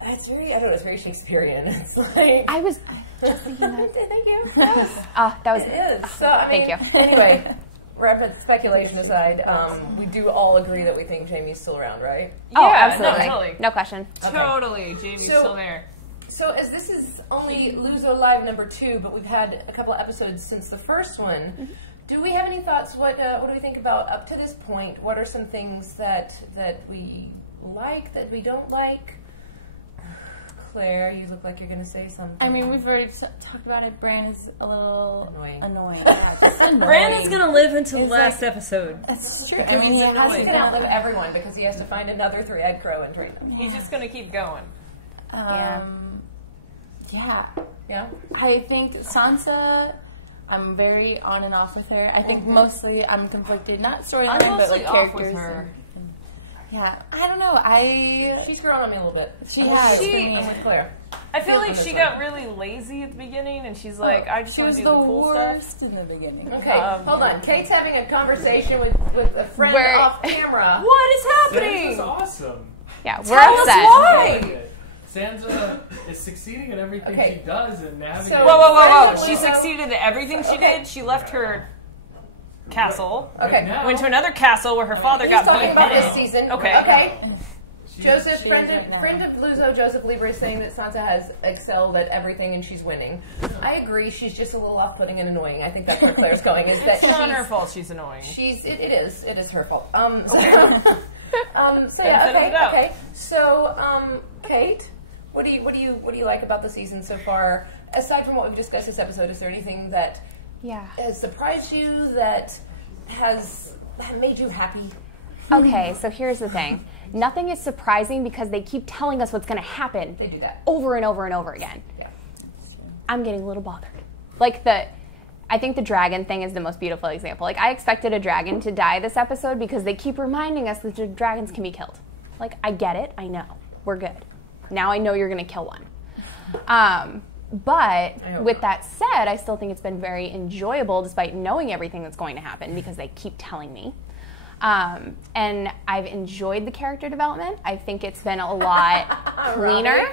I don't know, it's very Shakespearean. It's like... I was just thinking that. Thank you. Yes. That was. It is. So, I mean, Thank you. Anyway, rampant speculation aside, we do all agree that we think Jamie's still around, right? Oh, Yeah, absolutely. no, totally. No question. Totally, Jamie's So- still there. So, as this is only LuZo Live number 2, but we've had a couple of episodes since the first one, do we have any thoughts? What do we think about up to this point? What are some things that we like, that we don't like? Claire, you look like you're going to say something. I mean, we've already talked about it. Bran is a little Annoying. Yeah, just annoying. Bran is gonna live until He's last like- episode. That's true. Because I mean, he's he annoying. He hasn't can outlive everyone because he has to find another three-eyed crow and train them. He's just gonna keep going. Yeah. Yeah? I think Sansa, I'm very on and off with her. I think mostly I'm conflicted, not storyline, I'm but mostly like off characters. with her. Yeah, I don't know. She's grown on me a little bit. She has. I'm with Claire. I feel like on this she one. got really lazy at the beginning, and she's like, I just she want was to the do the cool stuff. worst in the beginning. Okay, hold on. Kate's having a conversation with a friend off camera. What is This happening? is awesome. Yeah, we're Tell us upset. why. Sansa is succeeding at everything Okay. she does and navigating. So- Whoa. So- She succeeded at everything she Okay. did. She left her castle, Okay. now, went to another castle where her father He's got talking about beheaded. this season. Okay. Okay. she- Joseph, she friend is right now. of Luzo, Joseph Libre is saying that Sansa has excelled at everything and she's winning. I agree. She's just a little off-putting and annoying. I think that's where Claire's going. Is that It's not her she's, fault. She's annoying. it is her fault. So Benefit yeah, of the okay, doubt. okay. So, Kate, what do you like about the season so far? Aside from what we've discussed this episode, is there anything that Yeah. has surprised you, that has made you happy? Okay, so here's the thing. Nothing is surprising because they keep telling us what's going to happen They do that. over and over and over again. Yeah. I'm getting a little bothered. I think the dragon thing is the most beautiful example. Like, I expected a dragon to die this episode because they keep reminding us that the dragons can be killed. Like, I get it. I know. We're good. Now I know you're going to kill one. But with that said, I still think it's been very enjoyable despite knowing everything that's going to happen because they keep telling me. And I've enjoyed the character development. I think it's been a lot cleaner.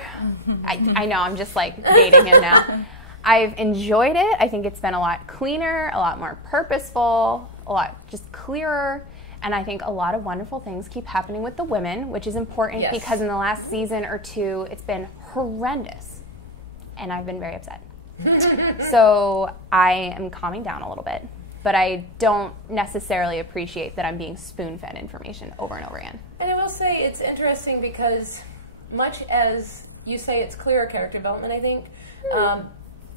I know, I'm just like dating him now. I've enjoyed it. I think it's been a lot cleaner, a lot more purposeful, a lot just clearer. And I think a lot of wonderful things keep happening with the women, which is important Yes. because in the last season or two, it's been horrendous. And I've been very upset. So I am calming down a little bit. But I don't necessarily appreciate that I'm being spoon-fed information over and over again. And I will say it's interesting because much as you say it's clearer character development, I think,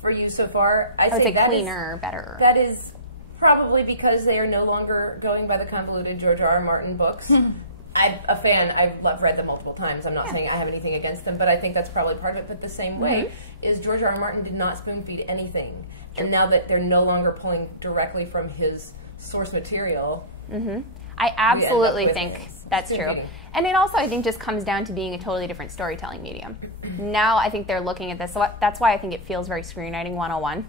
for you so far, I would say that cleaner, better. That is probably because they are no longer going by the convoluted George R.R. Martin books. I'm a fan. I've read them multiple times. I'm not saying I have anything against them, but I think that's probably part of it. But the same way is George R.R. Martin did not spoon-feed anything. And now that they're no longer pulling directly from his source material, I absolutely with think that's true. spoon-feeding. And it also, I think, just comes down to being a totally different storytelling medium. Now I think they're looking at this. So that's why I think it feels very screenwriting 101.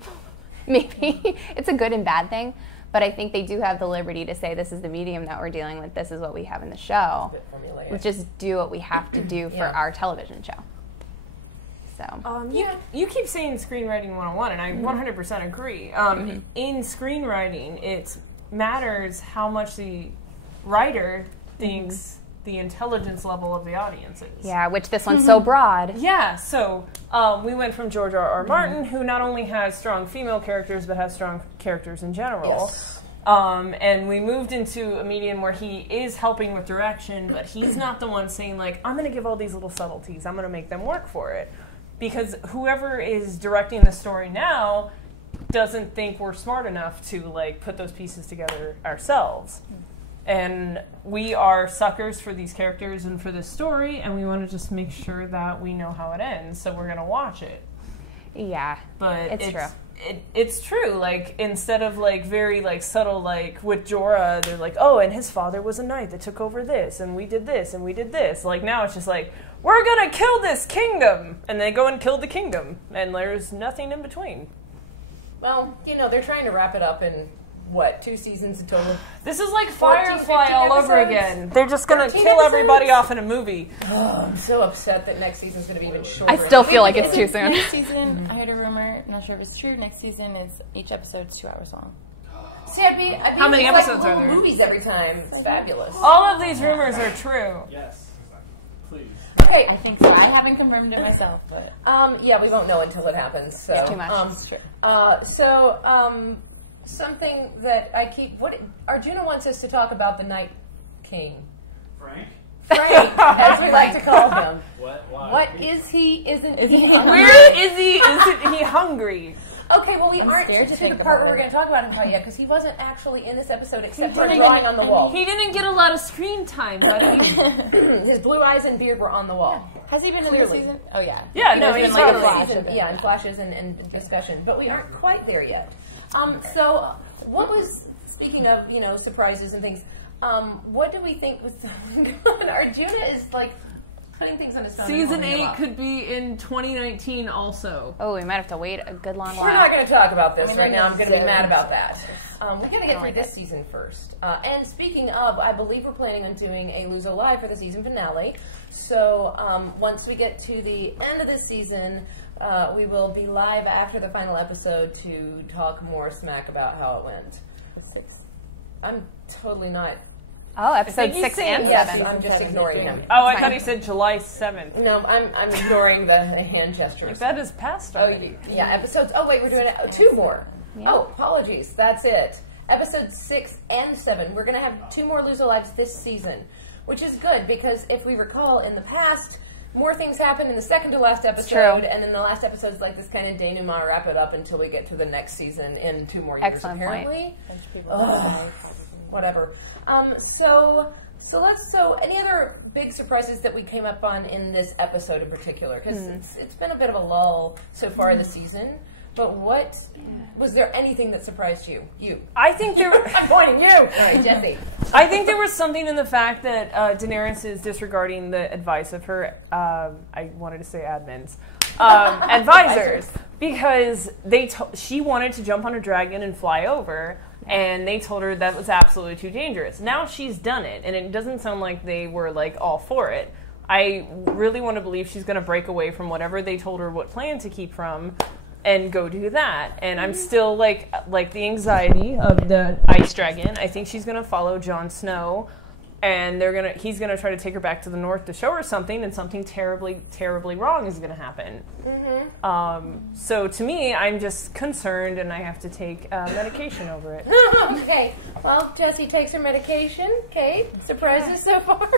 Maybe it's a good and bad thing. But I think they do have the liberty to say this is the medium that we're dealing with. This is what we have in the show. bit formulaic. Let's just do what we have to do for Yeah. our television show. So You keep saying screenwriting 101, and I 100% agree. In screenwriting, it matters how much the writer thinks the intelligence level of the audience is. yeah, which this one's so broad. Yeah, so we went from George R.R. Martin, who not only has strong female characters, but has strong characters in general. Yes. And we moved into a medium where he is helping with direction, but he's not the one saying, like, I'm going to give all these little subtleties. I'm going to make them work for it. Because whoever is directing the story now doesn't think we're smart enough to, like, put those pieces together ourselves. And we are suckers for these characters and for this story, and we want to just make sure that we know how it ends, so we're going to watch it. Yeah, But it's true. It's true. Like, instead of, like, very, like, subtle, like, with Jorah, they're like, oh, and his father was a knight that took over this, and we did this, and we did this. Like, now it's just like, we're gonna kill this kingdom! And they go and kill the kingdom, and there's nothing in between. Well, they're trying to wrap it up in, 2 seasons in total? This is like 14, Firefly 15 all over episodes? again. They're just gonna 13 kill everybody episodes? off in a movie. I'm so upset that next season's going to be even shorter. I still feel like it's too soon. Next season, I heard a rumor, not sure if it's true, next season is each episode's 2 hours long. See, I'd be How many like episodes are little there? movies every time. It's fabulous. All of these rumors are true. Yes. Please. Okay. I think so. I haven't confirmed it myself, but Yeah, we won't know until it happens. So. Too much. it's true. Something that I keep... Arjuna wants us to talk about the Night King. Frank? Frank, as we like to call him. What? Why? What is he? Isn't he? Where is he? Isn't he hungry? Okay, well, we aren't scared to to the think part about where we're it. going to talk about him quite yet, because he wasn't actually in this episode except for didn't drawing even- on the I wall. He didn't get a lot of screen time, buddy. His blue eyes and beard were on the wall. Has he been in Clearly. this season? Oh, yeah. Yeah, He no, was he's in, like, a totally. flash of it. In flashes and discussion. But we aren't quite there yet. So, what was, speaking of, surprises and things, what do we think was going on? Arjuna is, like, putting things on his phone. Season and holding 8 them up. could be in 2019 also. Oh, we might have to wait a good long while. We're not going to talk about this I mean, right they're now. I'm going to be gonna mad zip. about that. We gotta get through this season first. And speaking of, I believe we're planning on doing a LuZo Live for the season finale. So once we get to the end of this season, we will be live after the final episode to talk more smack about how it went. 6. I'm totally not. Oh, episode he's 6 saying and Yes, 7. I'm just ignoring him. Oh, I Fine. thought he said July 7th. No, I'm ignoring the hand gestures. That is past Oh, already. yeah, episodes. Oh, wait, we're doing 2 more. Yeah. Oh, apologies. That's it. Episodes 6 and 7. We're going to have 2 more LuZo Lives this season, which is good because if we recall, in the past, more things happen in the second to last episode, and then the last episode is like this kind of denouement, wrap it up until we get to the next season in 2 more years, Excellent point. apparently. Whatever. So any other big surprises that we came up on in this episode in particular? Because it's been a bit of a lull so far this season. But was there anything that surprised you? I think there. I'm pointing you. All right, Jesse. I think there was something in the fact that Daenerys is disregarding the advice of her. I wanted to say admins, advisors, because she wanted to jump on a dragon and fly over. And they told her that was absolutely too dangerous. Now she's done it, and it doesn't sound like they were like all for it. I really want to believe she's going to break away from whatever they told her what plan to keep from, and go do that. And I'm still like the anxiety of the ice dragon. I think she's going to follow Jon Snow, and he's gonna try to take her back to the north to show her something, and something terribly, terribly wrong is going to happen. So to me, I'm just concerned, and I have to take medication over it. Okay. Well, Jessie takes her medication. Kate, surprises so far?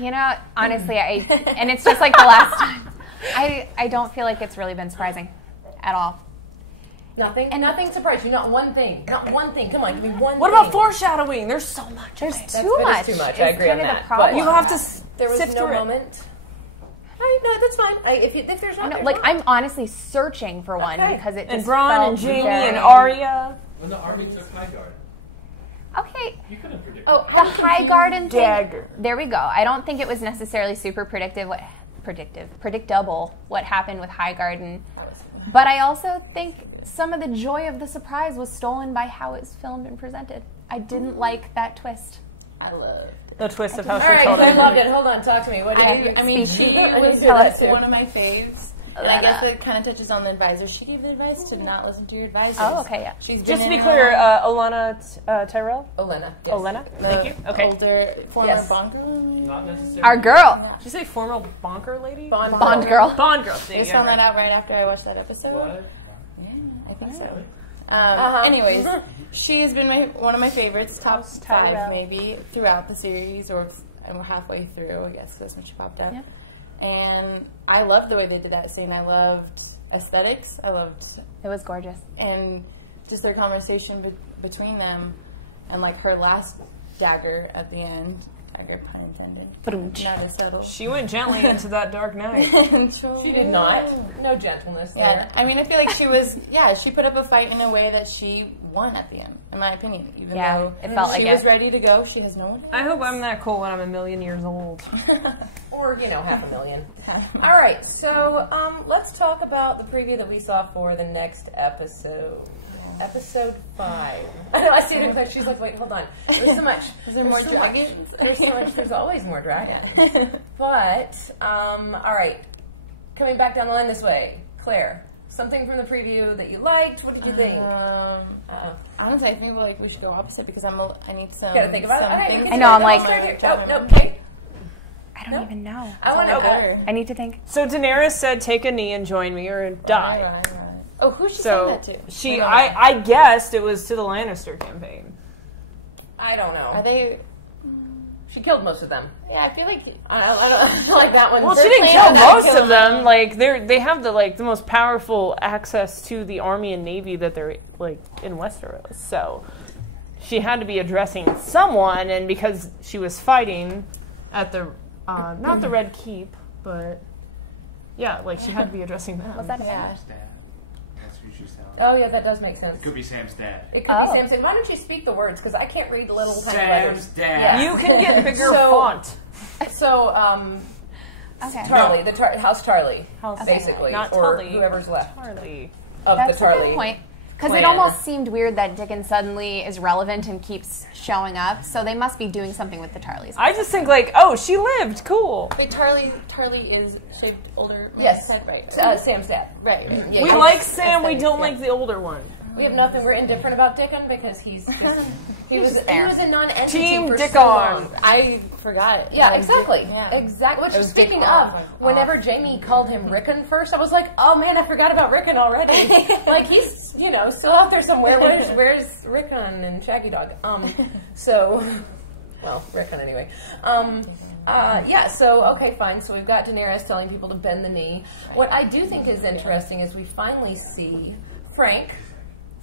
You know, honestly, and it's just like the last time. I don't feel like it's really been surprising at all. Nothing? And nothing surprised you? Not one thing? Not one thing? Come on, give me one thing. What about foreshadowing? There's so much. There's That's too much. too much. It's I agree on kind of that. the problem. You have to There was sift no through it. moment. No, that's fine. If there's not, there's Like, not. I'm honestly searching for one Okay. because it just And Bronn felt and Jaime very- and Arya. When the army took Highgarden, Okay, you couldn't predict the that. High Garden thing. Dagger. There we go. I don't think it was necessarily super predictable what happened with High Garden, but I also think some of the joy of the surprise was stolen by how it was filmed and presented. I didn't like that twist. I love. The twist of how All she right, told I her. loved it. Hold on, talk to me. What did you? I mean, she was Tell us too. one of my faves. And I guess it kind of touches on the advisor. She gave the advice to not listen to your advisors. Oh, okay, yeah. She's Just to been be in, clear, Olenna Tyrell? Olena. Yes. Olenna? the Thank you. Okay. older former Yes. Bond girl. Not necessarily. Our girl, Did you say former bonker lady? Bond girl. Bond girl. They found that out right after I watched that episode. What? Yeah, I think so. Uh-huh. Anyways, she has been one of my favorites, top Tyrell. 5 maybe, throughout the series, and we're halfway through, I guess, that's when she popped up. Yep. And I loved the way they did that scene. I loved aesthetics. I loved, It was gorgeous. and just their conversation between them, and like her last dagger at the end. Dagger, pun intended. Not as subtle. She went gently into that dark night. She did not. No gentleness Yeah, there. I mean, I feel like she was. Yeah, she put up a fight in a way that she won at the end, in my opinion. Even Yeah, though it felt she like was it. ready to go, she has no one. I hope I'm that cool when I'm 1,000,000 years old. Or, 500,000. All right, so let's talk about the preview that we saw for the next episode. Episode 5. I know, I see her, she's like, wait, hold on. There's so much. Is there more so much. dragons? There's so much. There's always more dragons. But, all right. Coming back down the line this way. Claire, something from the preview that you liked. What did you think? Honestly, I think we should go opposite because I need some. Gotta think about it. some Okay, things we I can know, do I'm that. like- I'll start here. Drop No, in. Kate. I don't Nope. even know. I want Oh, to. better. I need to think. So Daenerys said, take a knee and join me or die. Right. Oh, who's she So saying that to? she, No. I guessed it was to the Lannister campaign. I don't know. Are they? She killed most of them. Yeah, I feel like. I don't like that one. Well, she Their didn't plan kill was not most kill of them. Like they have the most powerful access to the army and navy that they're like in Westeros. So she had to be addressing someone, and because she was fighting at the not the Red Keep, but yeah, like she had to be addressing them. Was that Yeah. Dad. That's who she's telling. Oh, yeah, that does make sense. It could be Sam's dad. It could Oh. be Sam saying, why don't you speak the words? Because I can't read the little tiny Sam's letters. dad. Yeah. You can get bigger So- font. So, Okay. Tarly, House Tarly, House- basically. Not or Tully. whoever's left Tarly. of That's the a Tarly. good point. Because it almost seemed weird that Dickon suddenly is relevant and keeps showing up, so they must be doing something with the Tarleys. I just think like, oh, she lived, cool. But Tarly is shaped older. Yes. Right. Sam's dad. Right. Yeah, We yeah. like Sam, we don't like the older one. We have nothing. We're indifferent about Dickon because he was a non-entity Team for Dickon. so long. I forgot it. Yeah, exactly. Yeah. Exactly. Which, It was speaking Dick of, off. whenever Jamie called him Rickon first, I was like, oh man, I forgot about Rickon already. Like, he's, still out there somewhere. Where's Rickon and Shaggy Dog? Well, Rickon anyway. Okay, fine. So we've got Daenerys telling people to bend the knee. Right. What I do think is interesting is we finally see Frank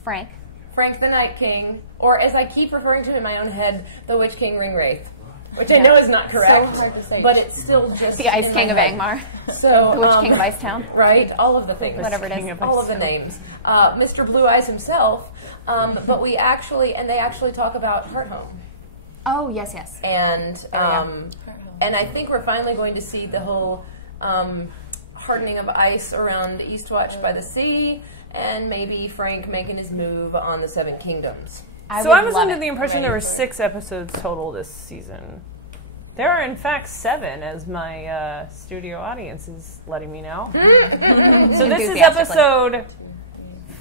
the Night King, or as I keep referring to in my own head, the Witch King Ringwraith, which I know is not correct, so hard to say. but it's still just the Ice King of Angmar. So the Witch King of Icetown. Right, all of the things, Whatever it is. all of the names. Mr. Blue Eyes himself, but they actually talk about Hearthome. Oh, yes. And I think we're finally going to see the whole hardening of ice around Eastwatch by the Sea, and maybe Frank making his move on the Seven Kingdoms. I was under the impression there were 6 episodes total this season. There are, in fact, 7, as my studio audience is letting me know. So this is episode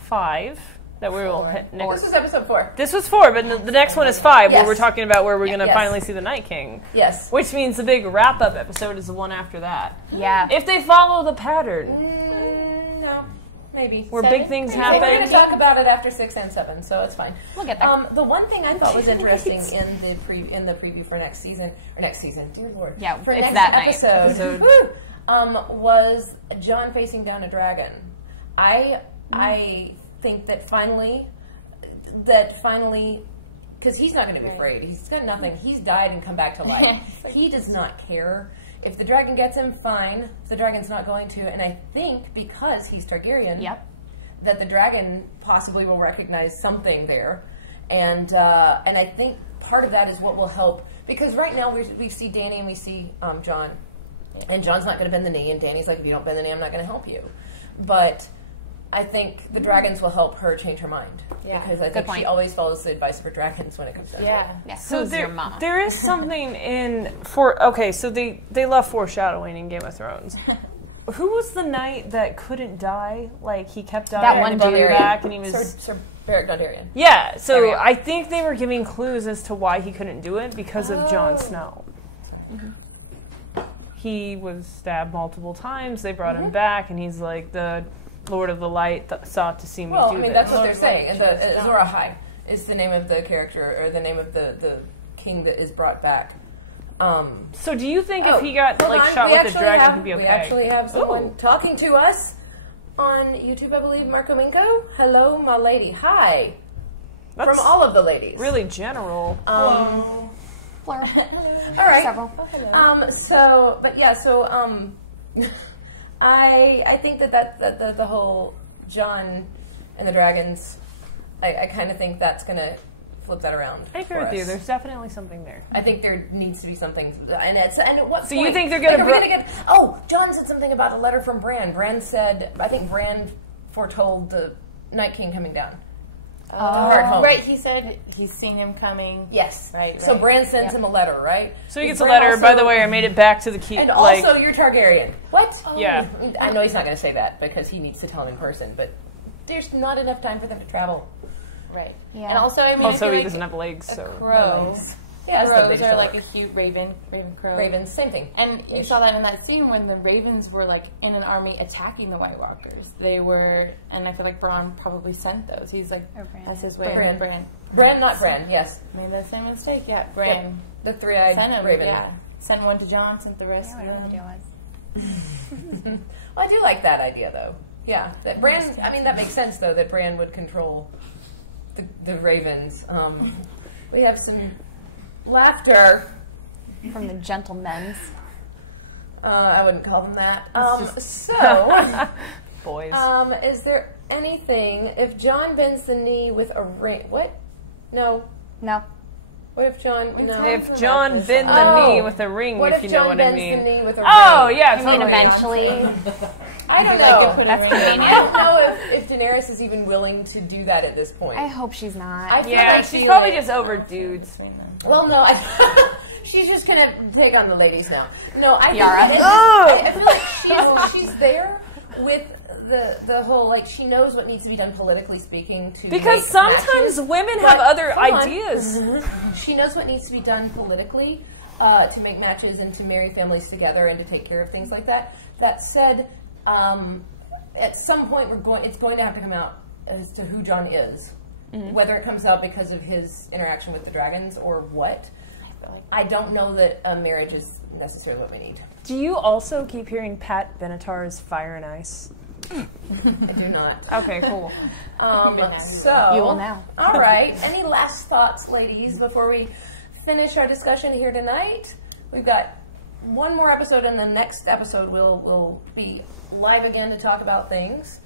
5 that we will hit next. This was episode 4. This was 4, but the next one is 5, Yes. where we're talking about where we're going to finally see the Night King. Yes. Which means the big wrap-up episode is the one after that. Yeah. If they follow the pattern. No. Maybe. Where big things We're happen. going to talk about it after 6 and 7, so it's fine. We'll get there. The one thing I thought was interesting in the preview for next season, dear Lord. Yeah, for it's next that episode, was Jon facing down a dragon. I think that finally, because he's not going to be afraid. He's got nothing. He's died and come back to life. He does not care. If the dragon gets him, fine. If the dragon's not going to, and I think because he's Targaryen, that the dragon possibly will recognize something there, and I think part of that is what will help, because right now we see Dany and we see Jon, and Jon's not going to bend the knee, and Dany's like, if you don't bend the knee, I'm not going to help you, but I think the dragons will help her change her mind. Yeah. Because I think she always follows the advice of her dragons when it comes down to it. Yeah. So Who's your mom? there is something so they love foreshadowing in Game of Thrones. Who was the knight that couldn't die? Like, he kept dying That one and coming dude. back, and he was... Sir Beric Dondarrion. Yeah, so There we go. I think they were giving clues as to why he couldn't do it because of Jon Snow. He was stabbed multiple times, they brought him back, and he's like, the Lord of the Light sought to see me do this. That's what they're saying. Azor Ahai is the name of the character, or the name of the king that is brought back. So do you think if he got shot with a dragon, he'd be okay? We actually have someone talking to us on YouTube, I believe. Marco Minko. Hello, my lady. Hi. That's from all of the ladies. Really general. All right. Several. I think that the whole Jon and the dragons, I kind of think that's going to flip that around. I agree with you. There's definitely something there. I think there needs to be something, and at what point? So you think they're going to? Get? Oh, Jon said something about a letter from Bran. Bran said, I think Bran foretold the Night King coming down. Right, he said he's seen him coming. Yes. Right. So Bran sends him a letter, right? So he gets a letter. By the way, I made it back to the keep. And also, you're Targaryen. What? Oh. Yeah. I know he's not going to say that because he needs to tell him in person, but there's not enough time for them to travel. Right. Yeah. And also, I mean, also he like doesn't have legs, so crow. Yeah, crows are like a cute raven crow. Ravens, same thing. And you saw that in that scene when the ravens were like in an army attacking the White Walkers. They were, and I feel like Bronn probably sent those. He's like, that's his way. Bran, not Bran. Yes. Made that same mistake. Yeah, Bran. Yep. The three-eyed raven. Yeah. Sent one to Jon, sent the rest to Whatever the them. deal was. Well, I do like that idea, though. Yeah, that Bran. I mean, that makes sense, though, that Bran would control the ravens. We have some laughter From the gentlemen's. I wouldn't call them that. boys. Is there anything if Jon bends the knee with a ring? What? No. No. What if Jon? No. If Jon bend the knee with a ring, What if you know what I Jon mean. bends the knee with a Oh ring? yeah, I mean, totally. eventually. I don't know. That's I convenient. don't know if Daenerys is even willing to do that at this point. I hope she's not. I feel Yeah, like she's probably just over dudes. Well, no, she's just gonna take on the ladies now. No, I Yara. think I feel like she's there with the whole, like, she knows what needs to be done politically speaking to Because make sometimes matches, women have but- other hold on. ideas. She knows what needs to be done politically to make matches and to marry families together and to take care of things like that. That said, at some point it's going to have to come out as to who Jon is. Whether it comes out because of his interaction with the dragons or what. I don't know that a marriage is necessarily what we need. Do you also keep hearing Pat Benatar's Fire and Ice? I do not. Okay, cool. So You will now. All right. Any last thoughts, ladies, before we finish our discussion here tonight? We've got one more episode, and the next episode we'll be live again to talk about things.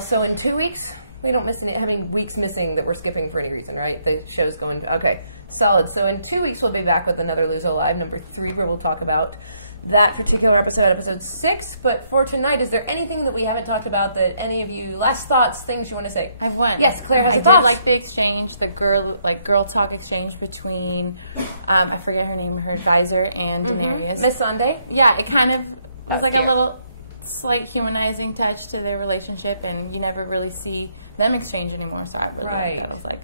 So in 2 weeks, we don't miss any weeks missing that we're skipping for any reason, right? The show's going okay. Solid. So in 2 weeks, we'll be back with another LuZo Live, number 3, where we'll talk about that particular episode, episode 6. But for tonight, is there anything that we haven't talked about that any of you, last thoughts, things you want to say? I have one. Yes, Claire has I a thought. did like the exchange, the girl talk exchange between, I forget her name, her advisor and Daenerys. Miss Sunday? Yeah, it kind of was like cute. a little slight humanizing touch to their relationship, and you never really see them exchange anymore. So I really that was like.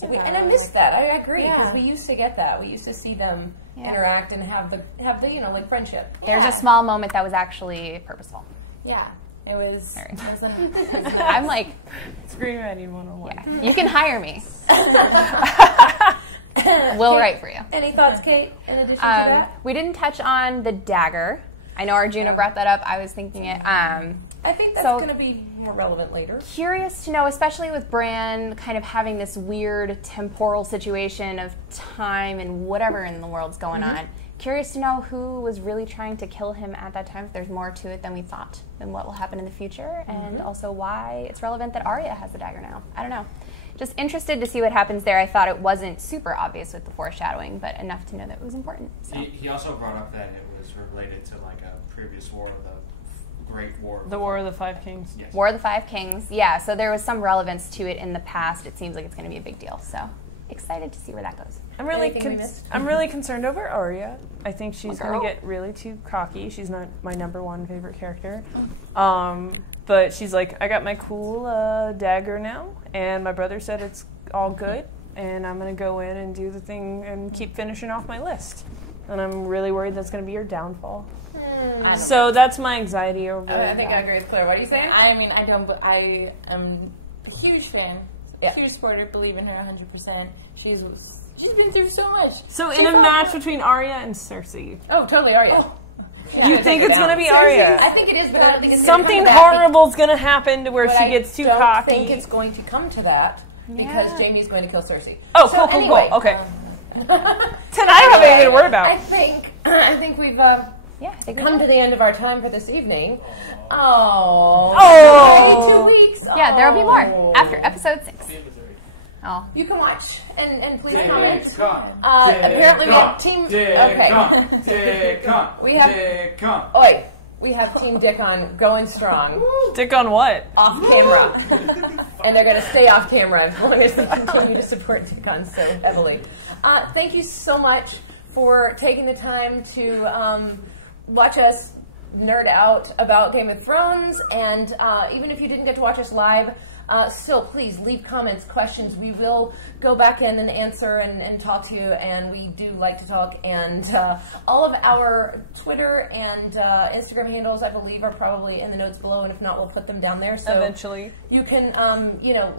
And I missed that. I agree because Yeah. we used to get that. We used to see them interact and have the like friendship. There's a small moment that was actually purposeful. Yeah, it was. Sorry. It was nice. I'm like, Screenwriting 101. yeah, you can hire me. We'll write for you. Any thoughts, Kate, in addition to that? We didn't touch on the dagger. I know Arjuna brought that up. I was thinking it. I think that's so- going to be more relevant later. Curious to know, especially with Bran kind of having this weird temporal situation of time and whatever in the world's going on. Curious to know who was really trying to kill him at that time, if there's more to it than we thought, and what will happen in the future, and also why it's relevant that Arya has the dagger now. I don't know. Just interested to see what happens there. I thought it wasn't super obvious with the foreshadowing, but enough to know that it was important. So. He also brought up that it was related to like a previous war, the Great War. The War of the Five Kings. Yes. War of the Five Kings, yeah, so there was some relevance to it in the past. It seems like it's going to be a big deal, so excited to see where that goes. I'm really Anything we missed? I'm really concerned over Arya. I think she's Girl. going to get really too cocky. She's not my number one favorite character. But she's like, I got my cool dagger now, and my brother said it's all good, and I'm going to go in and do the thing and keep finishing off my list. And I'm really worried that's going to be your downfall. So that's my anxiety over I think I agree with Claire. What are you saying? I mean, I am a huge fan, Yeah. huge supporter, believe in her 100%. She's been through so much. So in a match between Arya and Cersei, Oh, totally, Arya. you think it's going to be Arya? I think it is, but I don't think it's Something gonna come to that. horrible's going to happen to where But she I gets too don't cocky. think it's going to come to that because Yeah. Jaime's going to kill Cersei. Oh, So cool, anyway, cool. Okay. Then I don't have anything to worry about. I think we've Yeah, I think we come will. to the end of our time for this evening. Oh. Oh. 2 weeks. Yeah, there will be more Oh. after episode 6. Oh. You can watch and please comment. Come. Apparently we have team. Okay. We have. Oi, we have Team Dick on going strong Dick on what? off camera, and they're going to stay off camera as long as they continue to support Dick on so heavily. Thank you so much for taking the time to watch us nerd out about Game of Thrones, and even if you didn't get to watch us live, still please leave comments, questions. We will go back in and answer and talk to you, and we do like to talk. And all of our Twitter and Instagram handles, I believe, are probably in the notes below, and if not, we'll put them down there. So Eventually. you can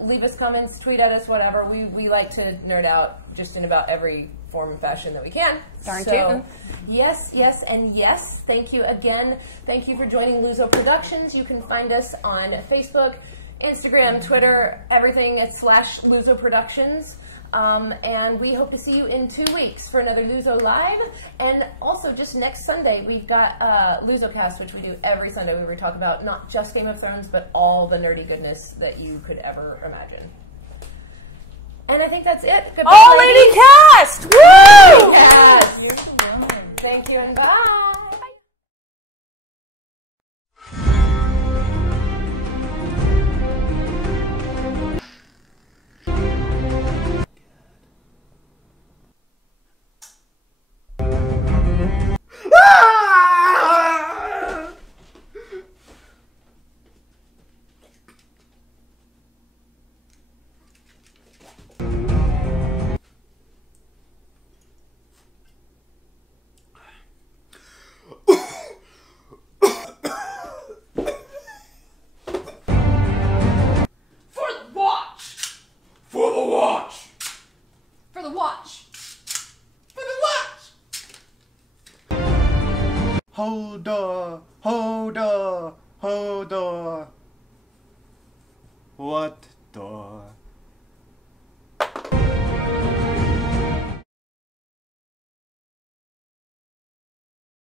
leave us comments, tweet at us, whatever. We like to nerd out just in about every form and fashion that we can. Darn so, tootin'. yes, and yes. Thank you again. Thank you for joining LuZo Productions. You can find us on Facebook, Instagram, Twitter, everything at /LuZo Productions. And we hope to see you in 2 weeks for another LuZo Live. And also, just next Sunday, we've got LuZo Cast, which we do every Sunday, where we talk about not just Game of Thrones, but all the nerdy goodness that you could ever imagine. And I think that's it. Goodbye, All ladies. Lady Cast! Woo! Yes. You're the woman. Thank you and bye. Hold on. What